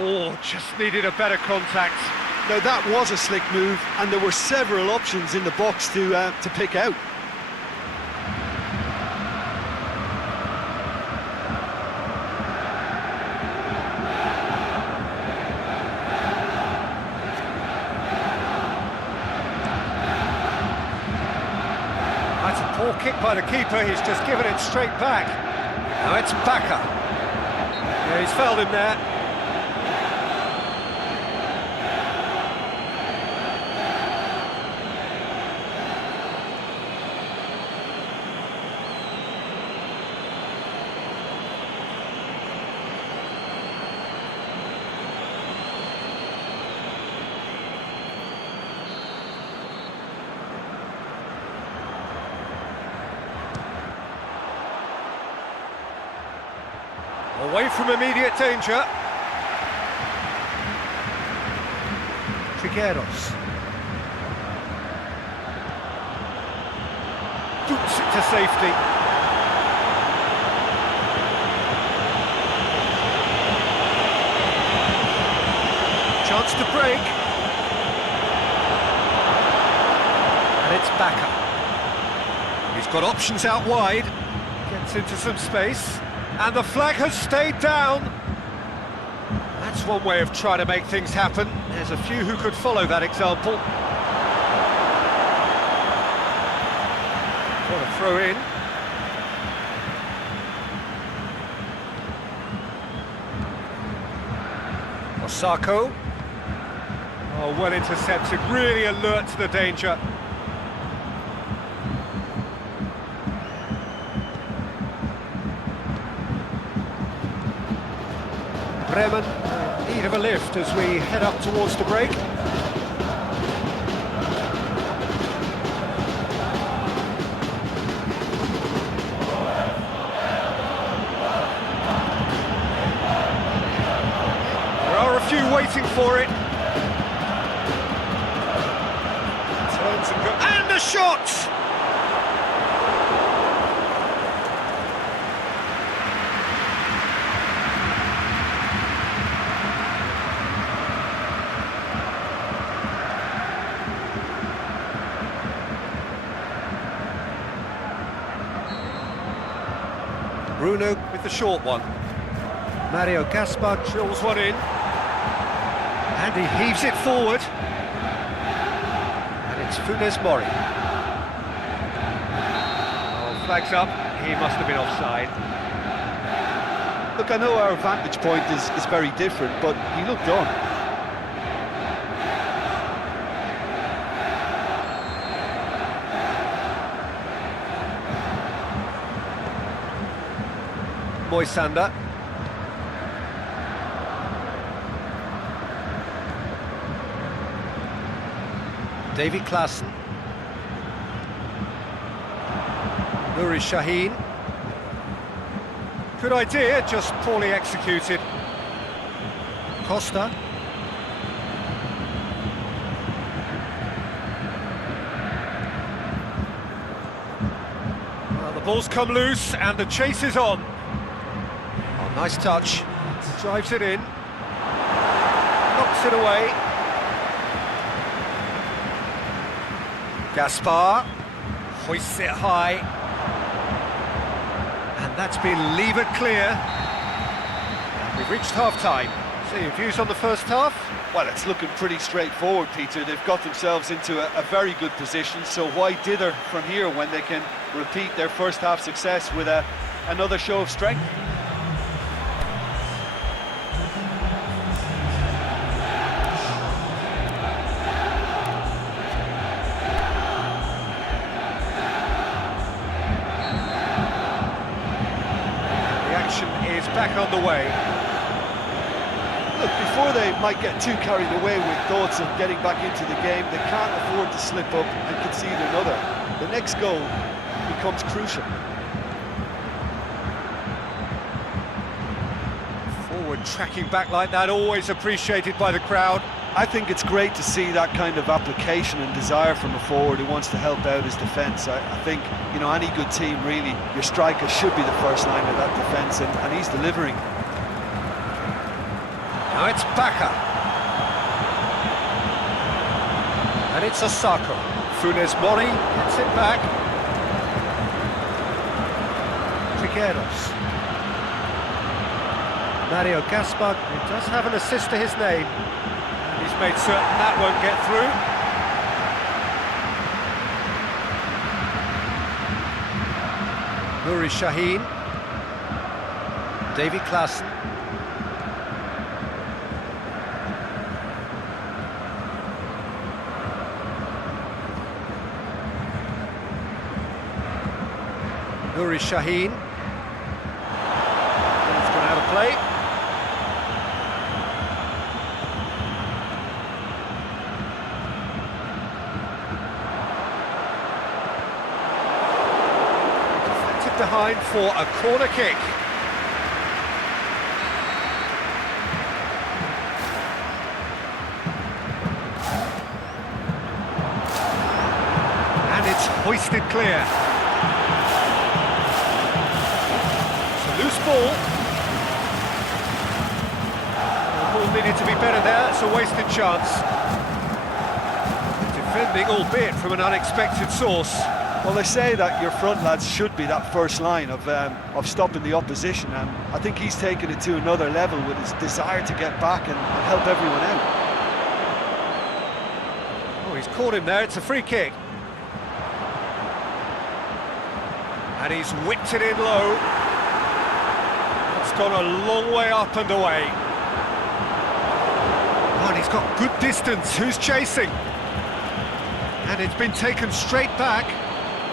Oh, just needed a better contact. Now that was a slick move, and there were several options in the box to pick out. That's a poor kick by the keeper, he's just given it straight back. Now it's Backer. Yeah, he's fouled him there. Away from immediate danger. Trigueros. Boots it to safety. Chance to break. And it's Backer. He's got options out wide. Gets into some space. And the flag has stayed down. That's one way of trying to make things happen. There's a few who could follow that example. What a throw in. Osako. Oh, well intercepted, really alert to the danger. Bremen in need of a lift as we head up towards the break. There are a few waiting for it. Turns and goes, and a shot! Bruno with the short one. Mario Gaspar drills one in. And he heaves it forward. And it's Funes Mori. Oh, flags up. He must have been offside. Look, I know our vantage point is very different, but he looked on. Moisander. Davy Klaassen. Nuri Sahin. Good idea, just poorly executed. Costa. Well, the ball's come loose and the chase is on. Oh, nice touch. Drives it in. Knocks it away. Gaspar hoists it high, and that's been levered clear. We've reached half-time. So your views on the first half? Well, it's looking pretty straightforward, Peter. They've got themselves into a very good position, so why dither from here when they can repeat their first half success with another show of strength? Back on the way. Look, before they might get too carried away with thoughts of getting back into the game, they can't afford to slip up and concede another. The next goal becomes crucial. Forward tracking back like that, always appreciated by the crowd. I think it's great to see that kind of application and desire from a forward who wants to help out his defence. I think, you know, any good team, really, your striker should be the first line of that defence, and he's delivering. Now it's Baka. And it's Osako. Funes Mori gets it back. Trigueros. Mario Gaspar, who does have an assist to his name. He's made certain that won't get through. Nuri Sahin. Davy Klaassen. Nuri Sahin. Ball's gone out of play. Behind for a corner kick. And it's hoisted clear. It's a loose ball. The ball needed to be better there, it's a wasted chance. Defending, albeit from an unexpected source. Well, they say that your front lads should be that first line of stopping the opposition, and I think he's taken it to another level with his desire to get back and help everyone out. Oh, he's caught him there, it's a free kick. And he's whipped it in low. It's gone a long way up and away. Oh, and he's got good distance. Who's chasing? And it's been taken straight back.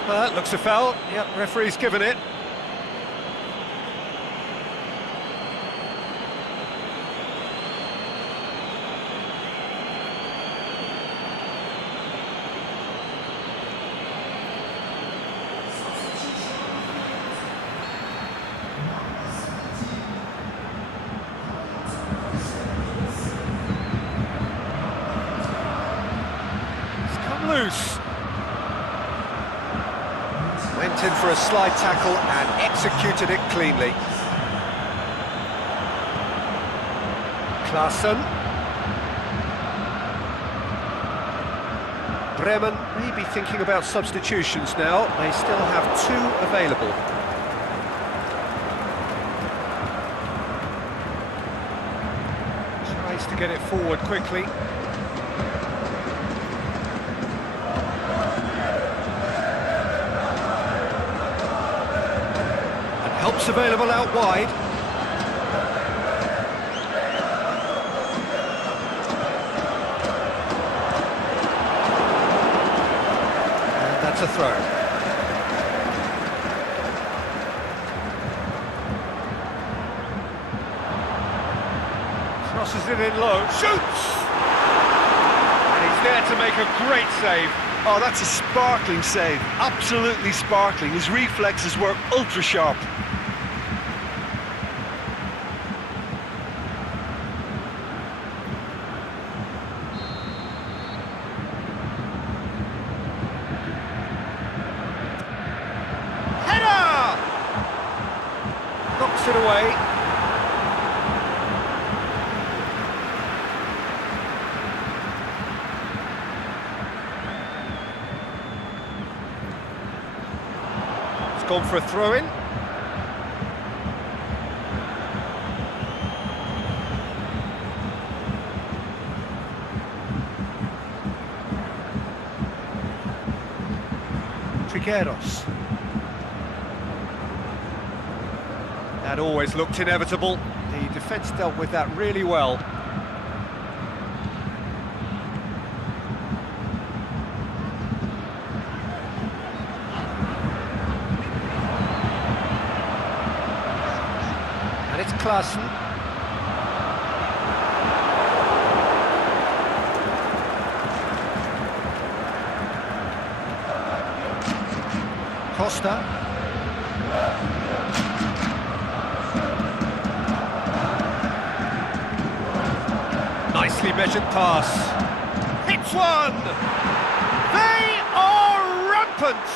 That looks a foul. Yep, referee's given it. Loose. Went in for a slide tackle and executed it cleanly. Klaassen. Bremen may be thinking about substitutions now. They still have 2 available. Tries to get it forward quickly. Help's available out wide. And that's a throw. Crosses it in low, shoots! And he's there to make a great save. Oh, that's a sparkling save, absolutely sparkling. His reflexes were ultra sharp. Knocks it away. It's gone for a throw-in. Trigueros. That always looked inevitable. The defence dealt with that really well. And it's Klaassen. Costa. Nicely measured pass. Hits one! They are rampant!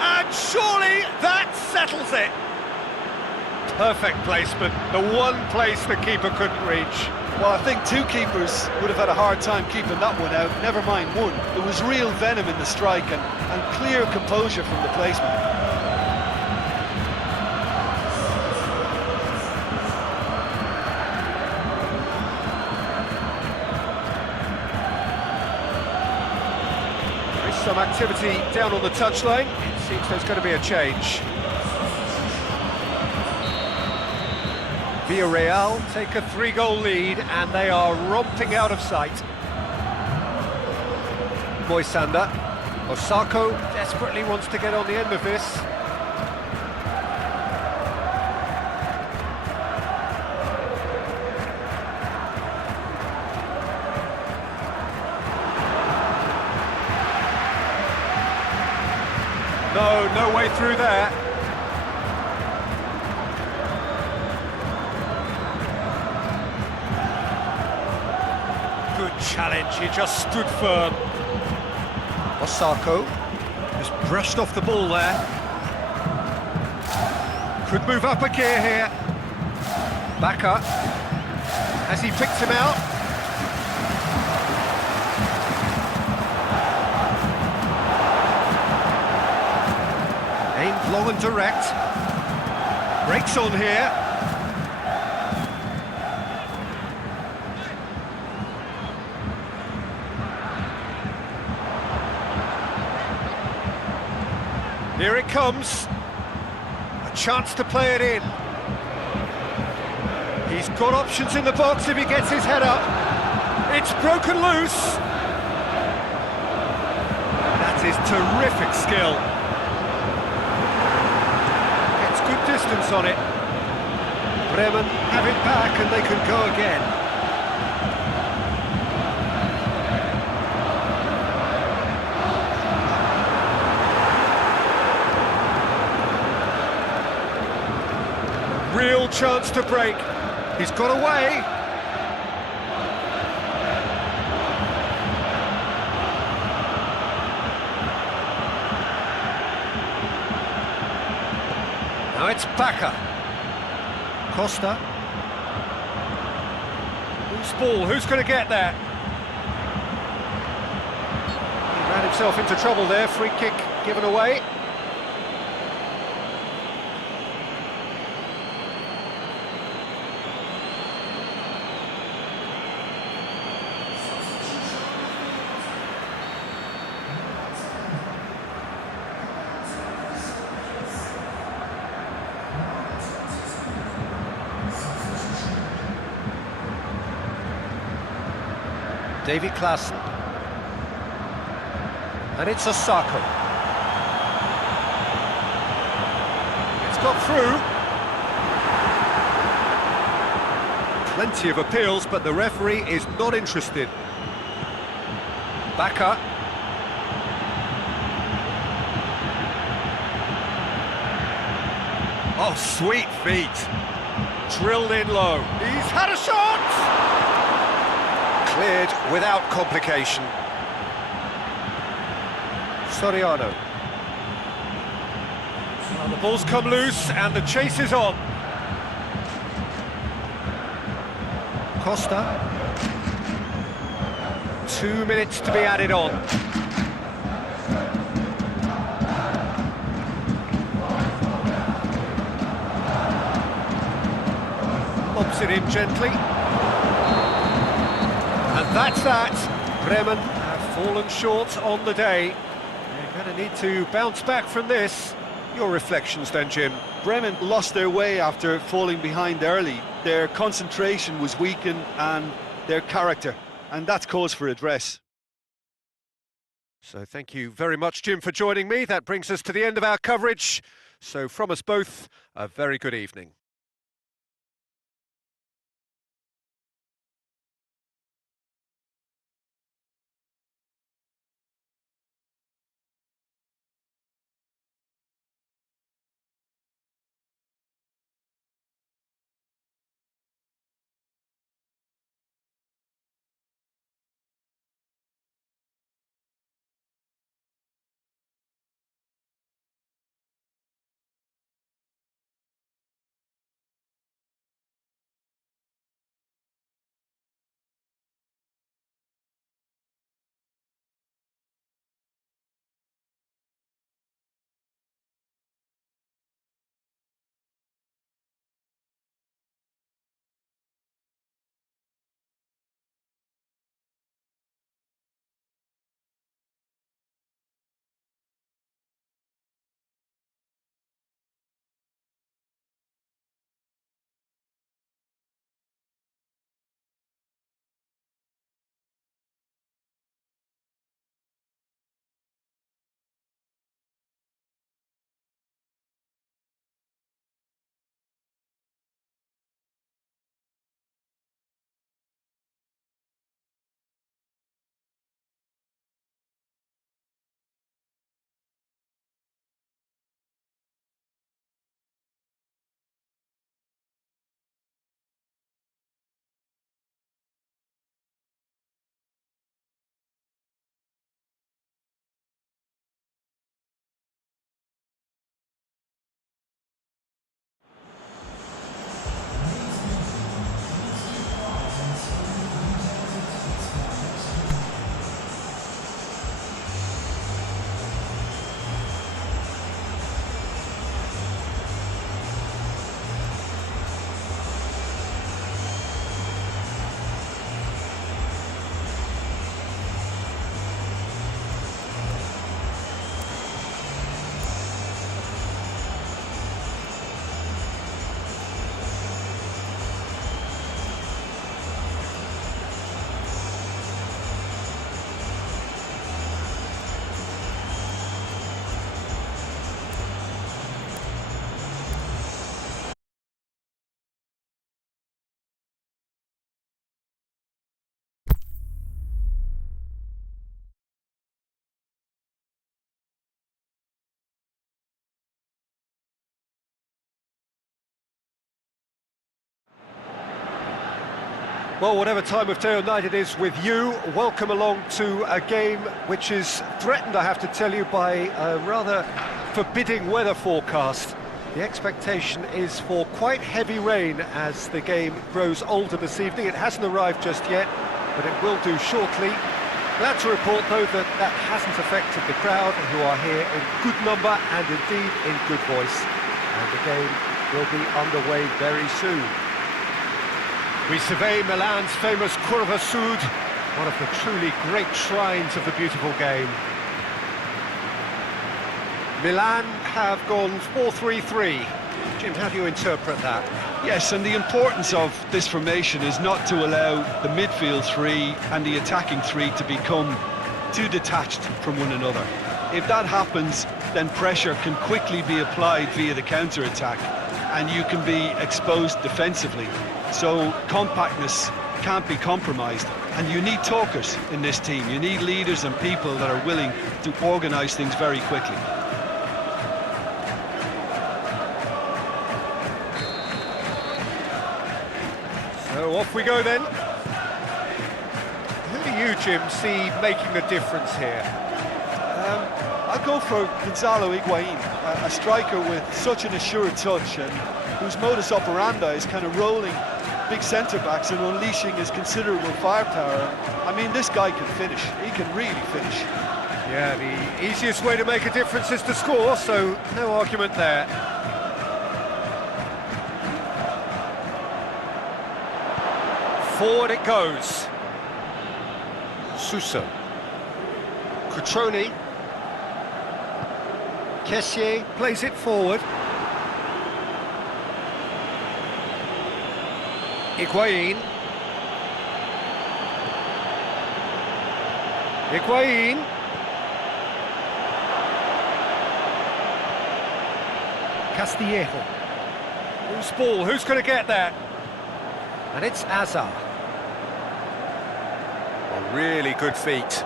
And surely that settles it. Perfect placement, the one place the keeper couldn't reach. Well, I think 2 keepers would have had a hard time keeping that one out, never mind 1. There was real venom in the strike and clear composure from the placement. There is some activity down on the touchline. It seems there's going to be a change. Villarreal take a 3-goal lead and they are romping out of sight. Moisander. Osako desperately wants to get on the end of this. No way through there. Good challenge, he just stood firm. Osako just brushed off the ball there. Could move up a gear here. Backer. Has he picked him out? Aimed long and direct. Breaks on here. Here it comes. A chance to play it in. He's got options in the box if he gets his head up. It's broken loose. That is terrific skill. Gets good distance on it. Bremen have it back and they can go again. Real chance to break. He's got away. Now it's Bacca. Costa. Loose ball, who's going to get there? He ran himself into trouble there, free kick given away. Davy Klaassen. And it's Osako. It's got through. Plenty of appeals, but the referee is not interested. Bacca. Oh, sweet feet. Drilled in low. He's had a shot! Cleared without complication. Soriano. Well, the ball's come loose and the chase is on. Costa. 2 minutes to be added on. Lobs it in gently. And that's that. Bremen have fallen short on the day. They're going to need to bounce back from this. Your reflections then, Jim? Bremen lost their way after falling behind early. Their concentration was weakened and their character, and that's cause for address. So thank you very much, Jim, for joining me. That brings us to the end of our coverage. So from us both, a very good evening. Well, whatever time of day or night it is with you, welcome along to a game which is threatened, I have to tell you, by a rather forbidding weather forecast. The expectation is for quite heavy rain as the game grows older this evening. It hasn't arrived just yet, but it will do shortly. Glad to report, though, that that hasn't affected the crowd, who are here in good number and indeed in good voice. And the game will be underway very soon. We survey Milan's famous Curva Sud, one of the truly great shrines of the beautiful game. Milan have gone 4-3-3. Jim, how do you interpret that? Yes, and the importance of this formation is not to allow the midfield three and the attacking three to become too detached from one another. If that happens, then pressure can quickly be applied via the counter-attack, and you can be exposed defensively. So compactness can't be compromised, and you need talkers in this team. You need leaders and people that are willing to organise things very quickly. So off we go then. Who do you, Jim, see making the difference here? I'll go for Gonzalo Higuain, a striker with such an assured touch and whose modus operandi is kind of rolling big centre-backs and unleashing his considerable firepower. I mean, this guy can finish. He can really finish. Yeah, the easiest way to make a difference is to score, so no argument there. Forward it goes. Suso. Cutrone. Kessié plays it forward. Higuain. Higuain. Castillejo. Who's ball? Who's going to get that? And it's Azar. A really good feet.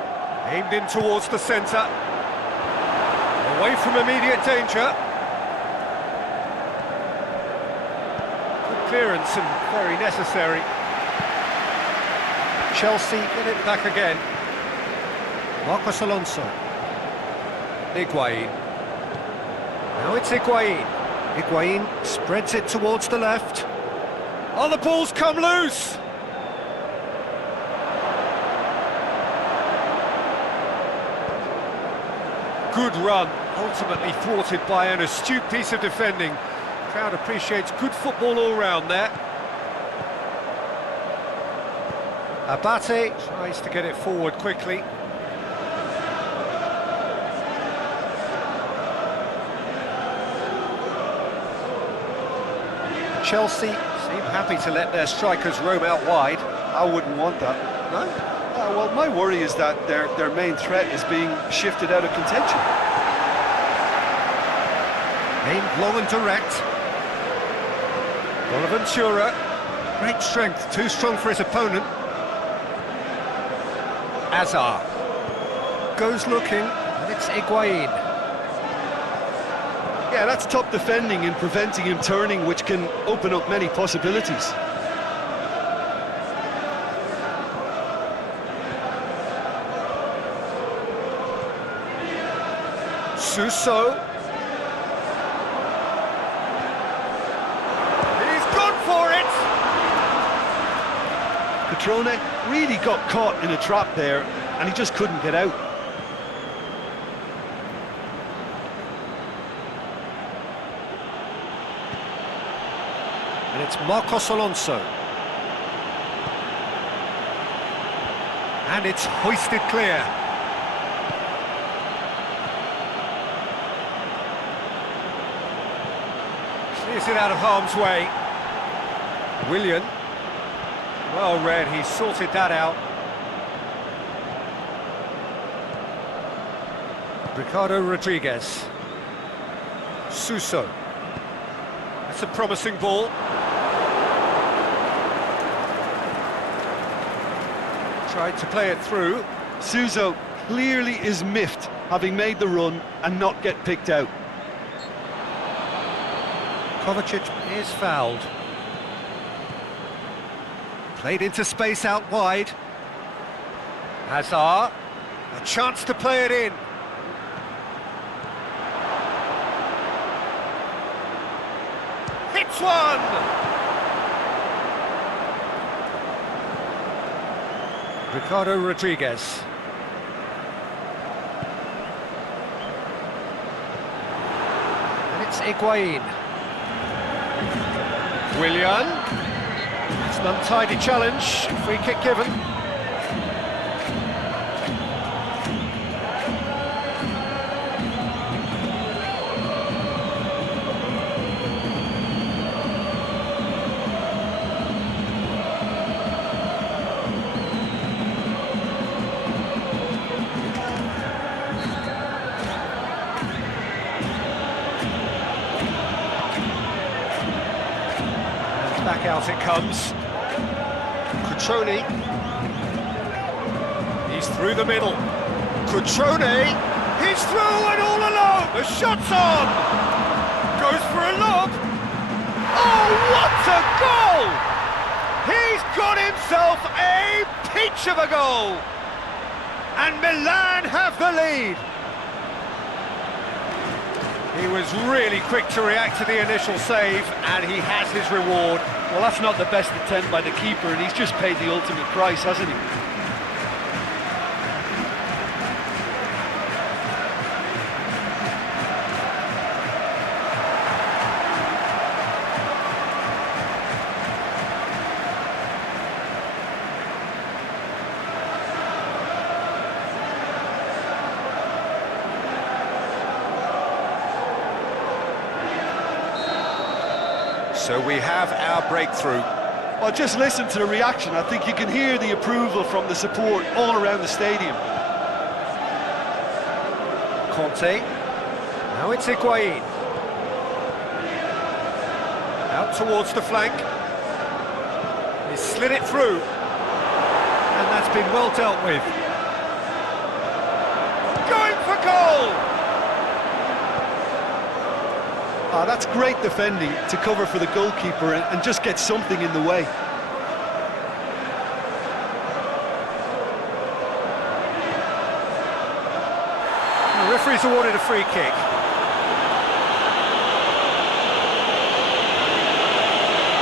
Aimed in towards the centre. Away from immediate danger. Good clearance and very necessary. Chelsea get it back again. Marcos Alonso. Higuain. Now it's Higuain. Higuain spreads it towards the left. Oh, the ball's come loose! Good run, ultimately thwarted by an astute piece of defending. Crowd appreciates good football all round there. Abate tries to get it forward quickly. Chelsea seem happy to let their strikers roam out wide. I wouldn't want that. No? Well, my worry is that their main threat is being shifted out of contention. Aimed long and direct. Bonaventura. Great strength, too strong for his opponent. Azar. Goes looking, and it's Higuain. Yeah, that's top defending and preventing him turning, which can open up many possibilities. Suso. He's gone for it! Cutrone really got caught in a trap there, and he just couldn't get out. And it's Marcos Alonso. And it's hoisted clear. Clears it out of harm's way. Willian. Well read, he sorted that out. Ricardo Rodriguez. Suso. That's a promising ball. Tried to play it through. Suso clearly is miffed, having made the run and not get picked out. Kovacic is fouled. Played into space out wide. Hazard, a chance to play it in. Hits one! Ricardo Rodriguez. And it's Higuain. Willian. It's an untidy challenge, free kick given. Back out it comes. Cutrone. He's through the middle. Cutrone. He's through and all alone. The shot's on. Goes for a lob. Oh, what a goal! He's got himself a peach of a goal. And Milan have the lead. He was really quick to react to the initial save, and he has his reward. Well, that's not the best attempt by the keeper, and he's just paid the ultimate price, hasn't he? So we have our breakthrough. Well, just listen to the reaction. I think you can hear the approval from the support all around the stadium. Conte. Now it's Higuain. Out towards the flank. He's slid it through. And that's been well dealt with. Going for goal! That's great defending to cover for the goalkeeper and just get something in the way. The referee's awarded a free kick.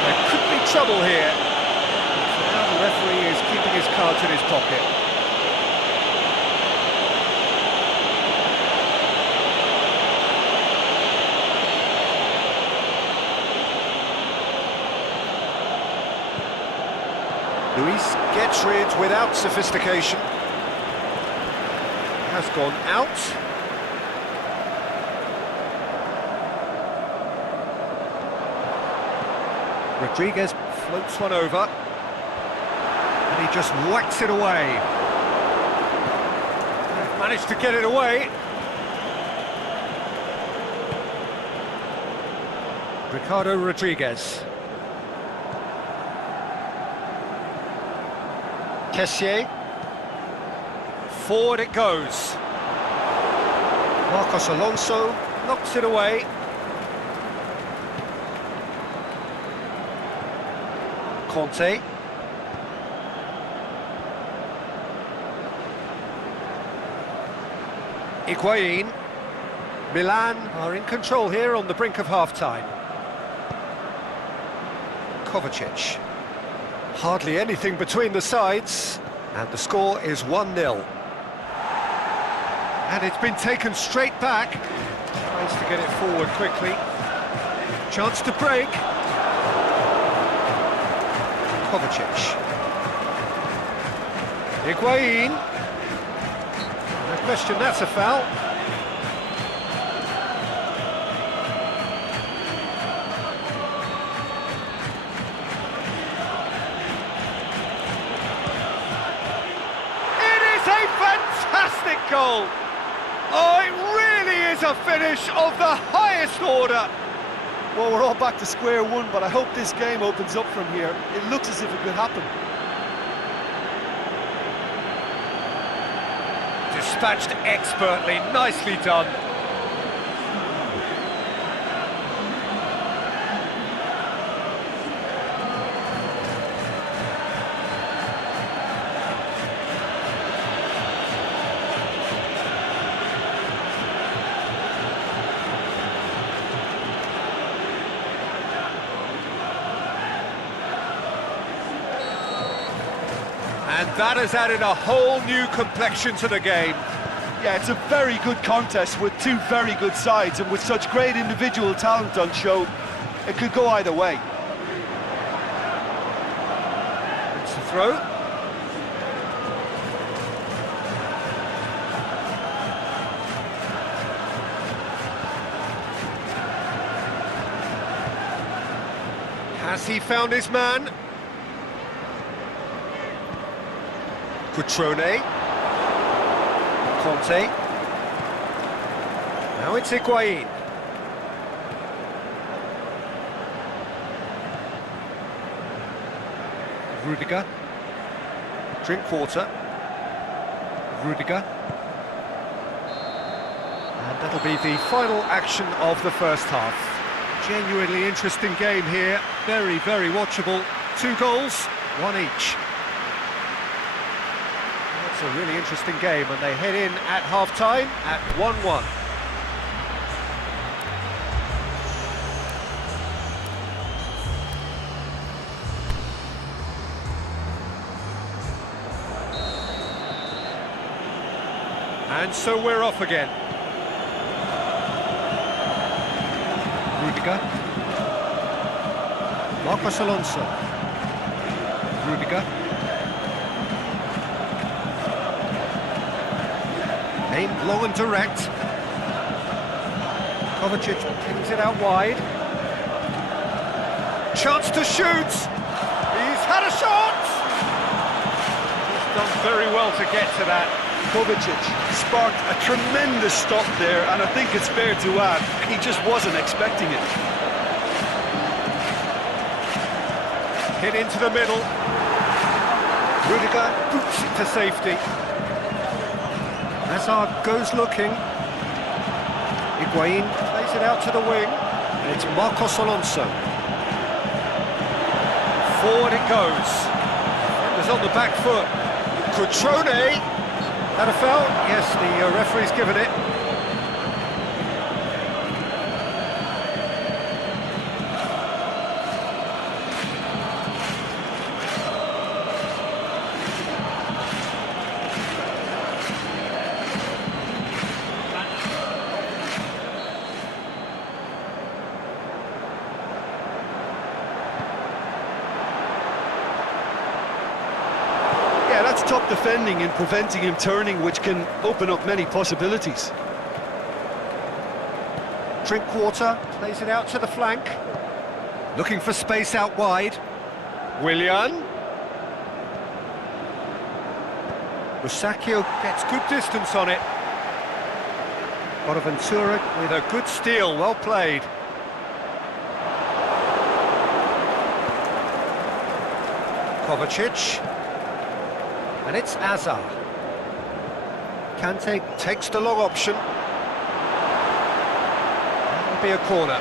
There could be trouble here. Now the referee is keeping his cards in his pocket. Luis gets rid without sophistication. Has gone out. Rodriguez floats one over. And he just whacks it away. Managed to get it away. Ricardo Rodriguez. Kessié. Forward it goes. Marcos Alonso knocks it away. Conte. Higuain. Milan are in control here on the brink of half-time. Kovacic. Hardly anything between the sides, and the score is 1-0. And it's been taken straight back. Tries to get it forward quickly. Chance to break. Kovacic. Higuain. No question, that's a foul. Fantastic goal! Oh, it really is a finish of the highest order! Well, we're all back to square one, but I hope this game opens up from here. It looks as if it could happen. Dispatched expertly, nicely done. That has added a whole new complexion to the game. Yeah, it's a very good contest with two very good sides, and with such great individual talent on show, it could go either way. It's the throw. Has he found his man? Cutrone. Conte. Now it's Higuain. Rudiger. Drinkwater. Rudiger. And that'll be the final action of the first half. Genuinely interesting game here. Very, very watchable. 2 goals, 1 each. It's a really interesting game, and they head in at half-time at 1-1. And so we're off again. Rudiger. Marcos Alonso. Rudiger. Aimed long and direct. Kovacic pings it out wide. Chance to shoot. He's had a shot. He's done very well to get to that. Kovacic sparked a tremendous stop there, and I think it's fair to add, he just wasn't expecting it. Hit into the middle. Rudiger boots it to safety. Hazard goes looking. Higuain plays it out to the wing. And it's Marcos Alonso. Forward it goes. Defender's on the back foot. Cutrone. That a foul? Yes, the referee's given it. That's top defending and preventing him turning, which can open up many possibilities. Drinkwater plays it out to the flank. Looking for space out wide. Willian. Musacchio gets good distance on it. Bonaventura with a good steal, well played. Kovacic. And it's Hazard. Kante takes the long option. That'll be a corner.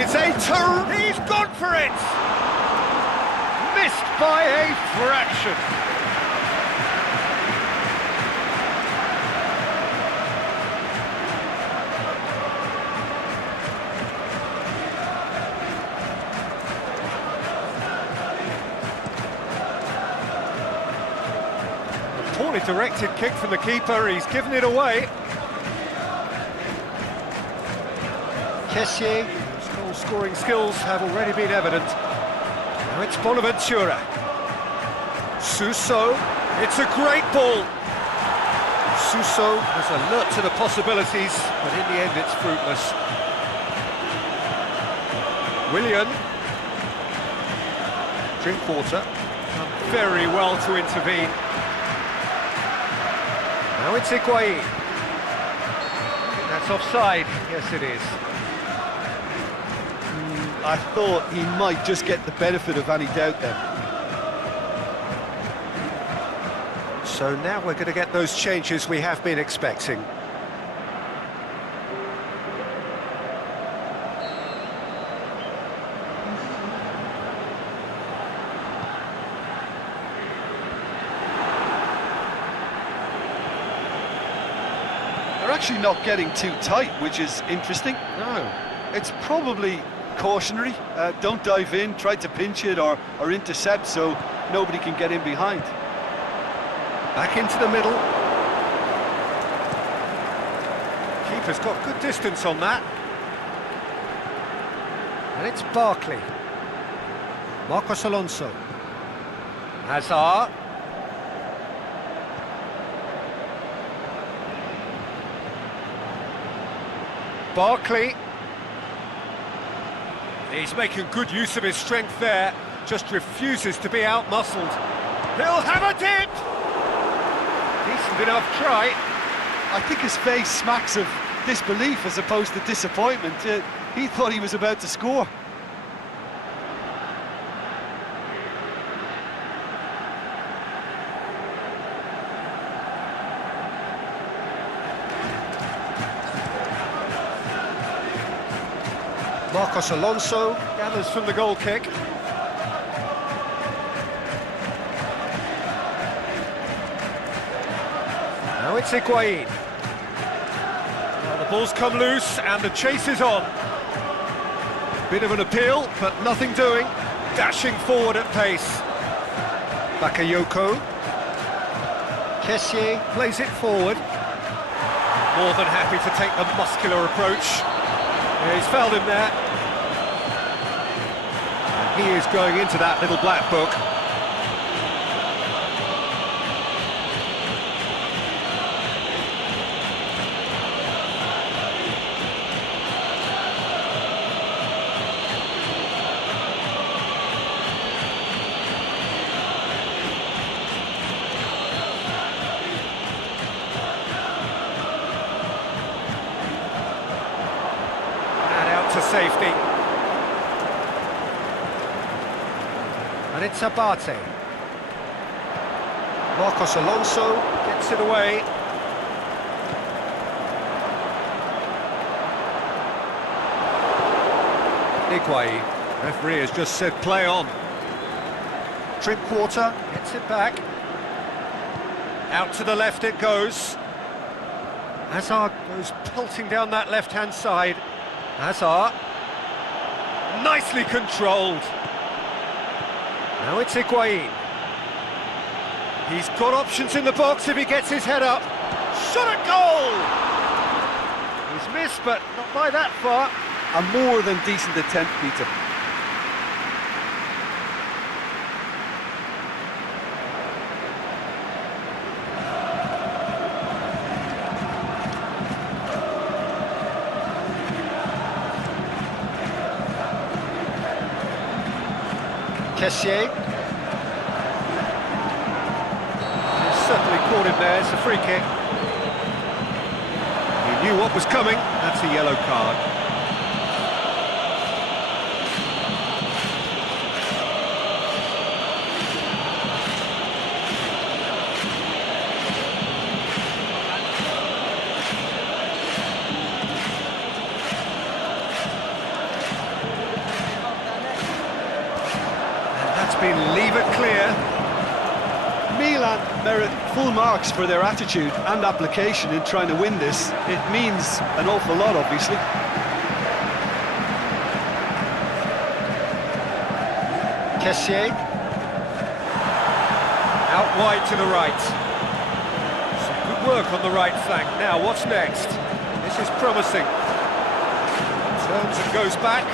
It's he's gone for it! Missed by a fraction. A poorly directed kick from the keeper, he's given it away. Kessié. Scoring skills have already been evident. Now it's Bonaventura. Suso, it's a great ball. Suso was alert to the possibilities, but in the end it's fruitless. Willian. Drinkwater. Done very well to intervene. Now it's Higuain. I think that's offside. Yes, it is. I thought he might just get the benefit of any doubt then. So now we're going to get those changes we have been expecting. They're actually not getting too tight, which is interesting. No. It's probably cautionary. Don't dive in, try to pinch it or intercept so nobody can get in behind. Back into the middle. Keeper's got good distance on that. And it's Barkley. Marcos Alonso. Hazard. Barkley. He's making good use of his strength there, just refuses to be out-muscled. He'll have a dip! Decent enough try. I think his face smacks of disbelief as opposed to disappointment. He thought he was about to score. Marcos Alonso gathers from the goal kick. Now it's Higuain. Well, the ball's come loose and the chase is on. Bit of an appeal, but nothing doing. Dashing forward at pace. Bakayoko. Kessié plays it forward. More than happy to take the muscular approach. Yeah, he's fouled him there. And he is going into that little black book. To safety. And it's Abate. Marcos Alonso gets it away. Higuain. Referee has just said play on. Drinkwater gets it back. Out to the left it goes. Hazard goes pelting down that left-hand side. Hazard, nicely controlled. Now it's Higuain. He's got options in the box if he gets his head up. Shot at goal! He's missed, but not by that far. A more than decent attempt, Peter. Kessié. He's certainly caught him there, it's a free kick. He knew what was coming, that's a yellow card. Been leave it clear. Milan merit full marks for their attitude and application in trying to win this. It means an awful lot, obviously. Kessié. Out wide to the right. Some good work on the right flank. Now, what's next? This is promising. Turns and goes back.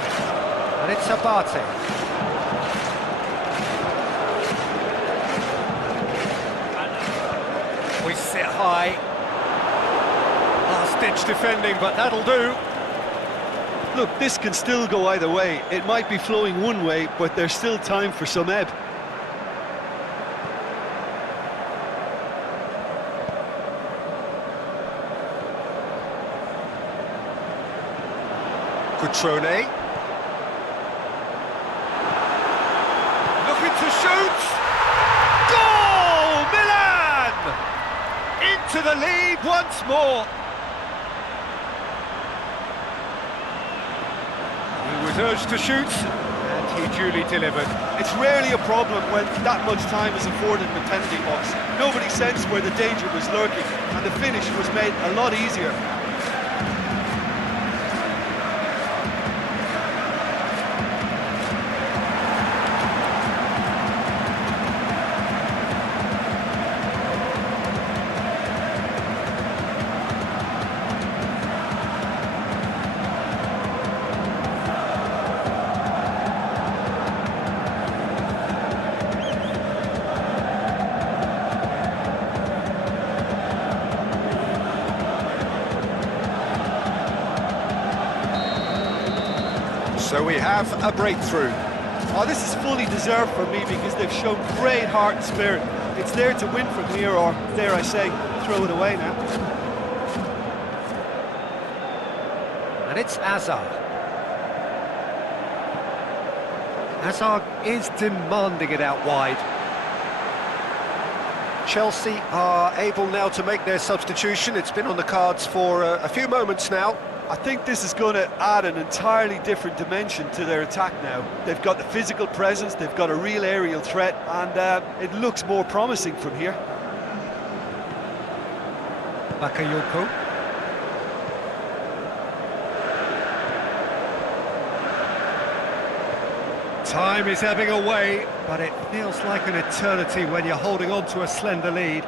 And it's Abate. We sit high. Last-ditch defending, but that'll do. Look, this can still go either way. It might be flowing one way, but there's still time for some ebb. Cutrone. Looking to shoot! Goal! Milan! the lead once more. He was urged to shoot, and he duly delivered. It's rarely a problem when that much time is afforded in the penalty box. Nobody sensed where the danger was lurking, and the finish was made a lot easier. So we have a breakthrough. Oh, this is fully deserved for me because they've shown great heart and spirit. It's there to win from here, or dare I say, throw it away now. And it's Azar. Azar is demanding it out wide. Chelsea are able now to make their substitution. It's been on the cards for a few moments now. I think this is going to add an entirely different dimension to their attack now. They've got the physical presence, they've got a real aerial threat, and it looks more promising from here. Bakayoko. Time is ebbing away, but it feels like an eternity when you're holding on to a slender lead.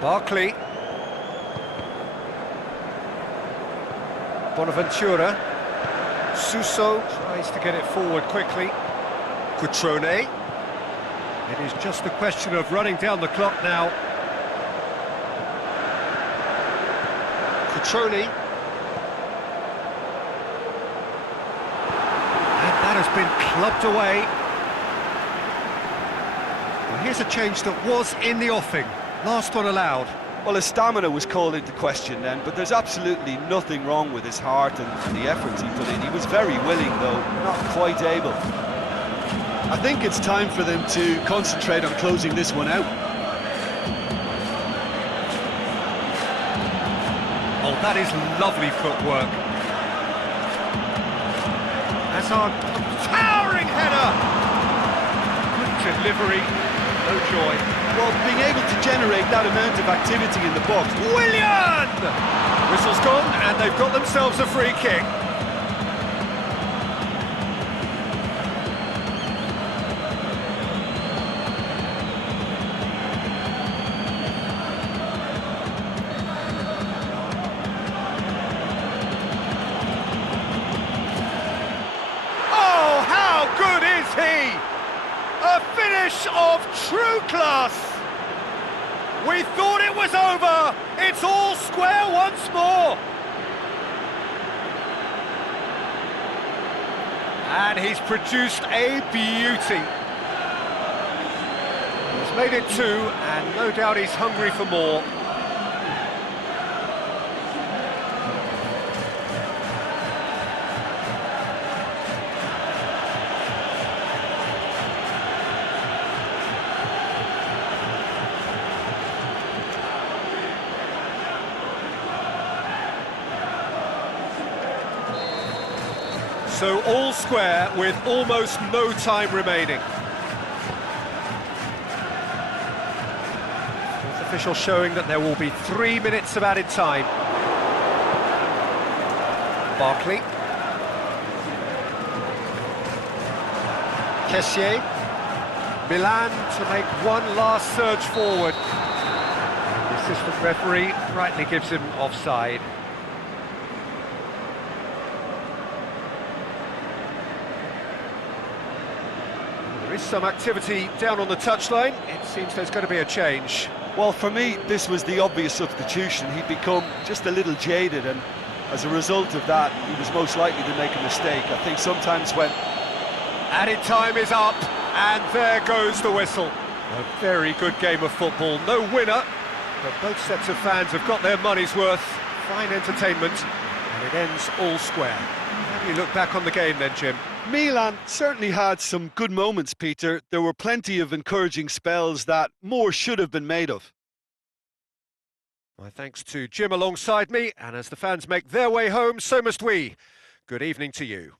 Barkley. Bonaventura. Suso tries to get it forward quickly. Cutrone. It is just a question of running down the clock now. Cutrone. And that has been clubbed away. Well, here's a change that was in the offing. Last one allowed. Well, his stamina was called into question then, but there's absolutely nothing wrong with his heart and the efforts he put in. He was very willing, though, not quite able. I think it's time for them to concentrate on closing this one out. Oh, that is lovely footwork. Hazard, towering header! Good delivery, no joy. Well, being able to generate that amount of activity in the box. Willian! Whistle's gone, and they've got themselves a free kick. Oh, how good is he? A finish of true class. We thought it was over. It's all square once more. And he's produced a beauty. He's made it 2, and no doubt he's hungry for more. So all square with almost no time remaining. Fourth official showing that there will be 3 minutes of added time. Barkley. Kessié. Milan to make one last surge forward. The assistant referee rightly gives him offside. There is some activity down on the touchline. It seems there's going to be a change. Well, for me, this was the obvious substitution. He'd become just a little jaded, and as a result of that, he was most likely to make a mistake. I think sometimes when... Added time is up, and there goes the whistle. A very good game of football. No winner, but both sets of fans have got their money's worth. Fine entertainment, and it ends all square. You look back on the game then, Jim. Milan certainly had some good moments, Peter. There were plenty of encouraging spells that more should have been made of. My thanks to Jim alongside me, and as the fans make their way home, so must we. Good evening to you.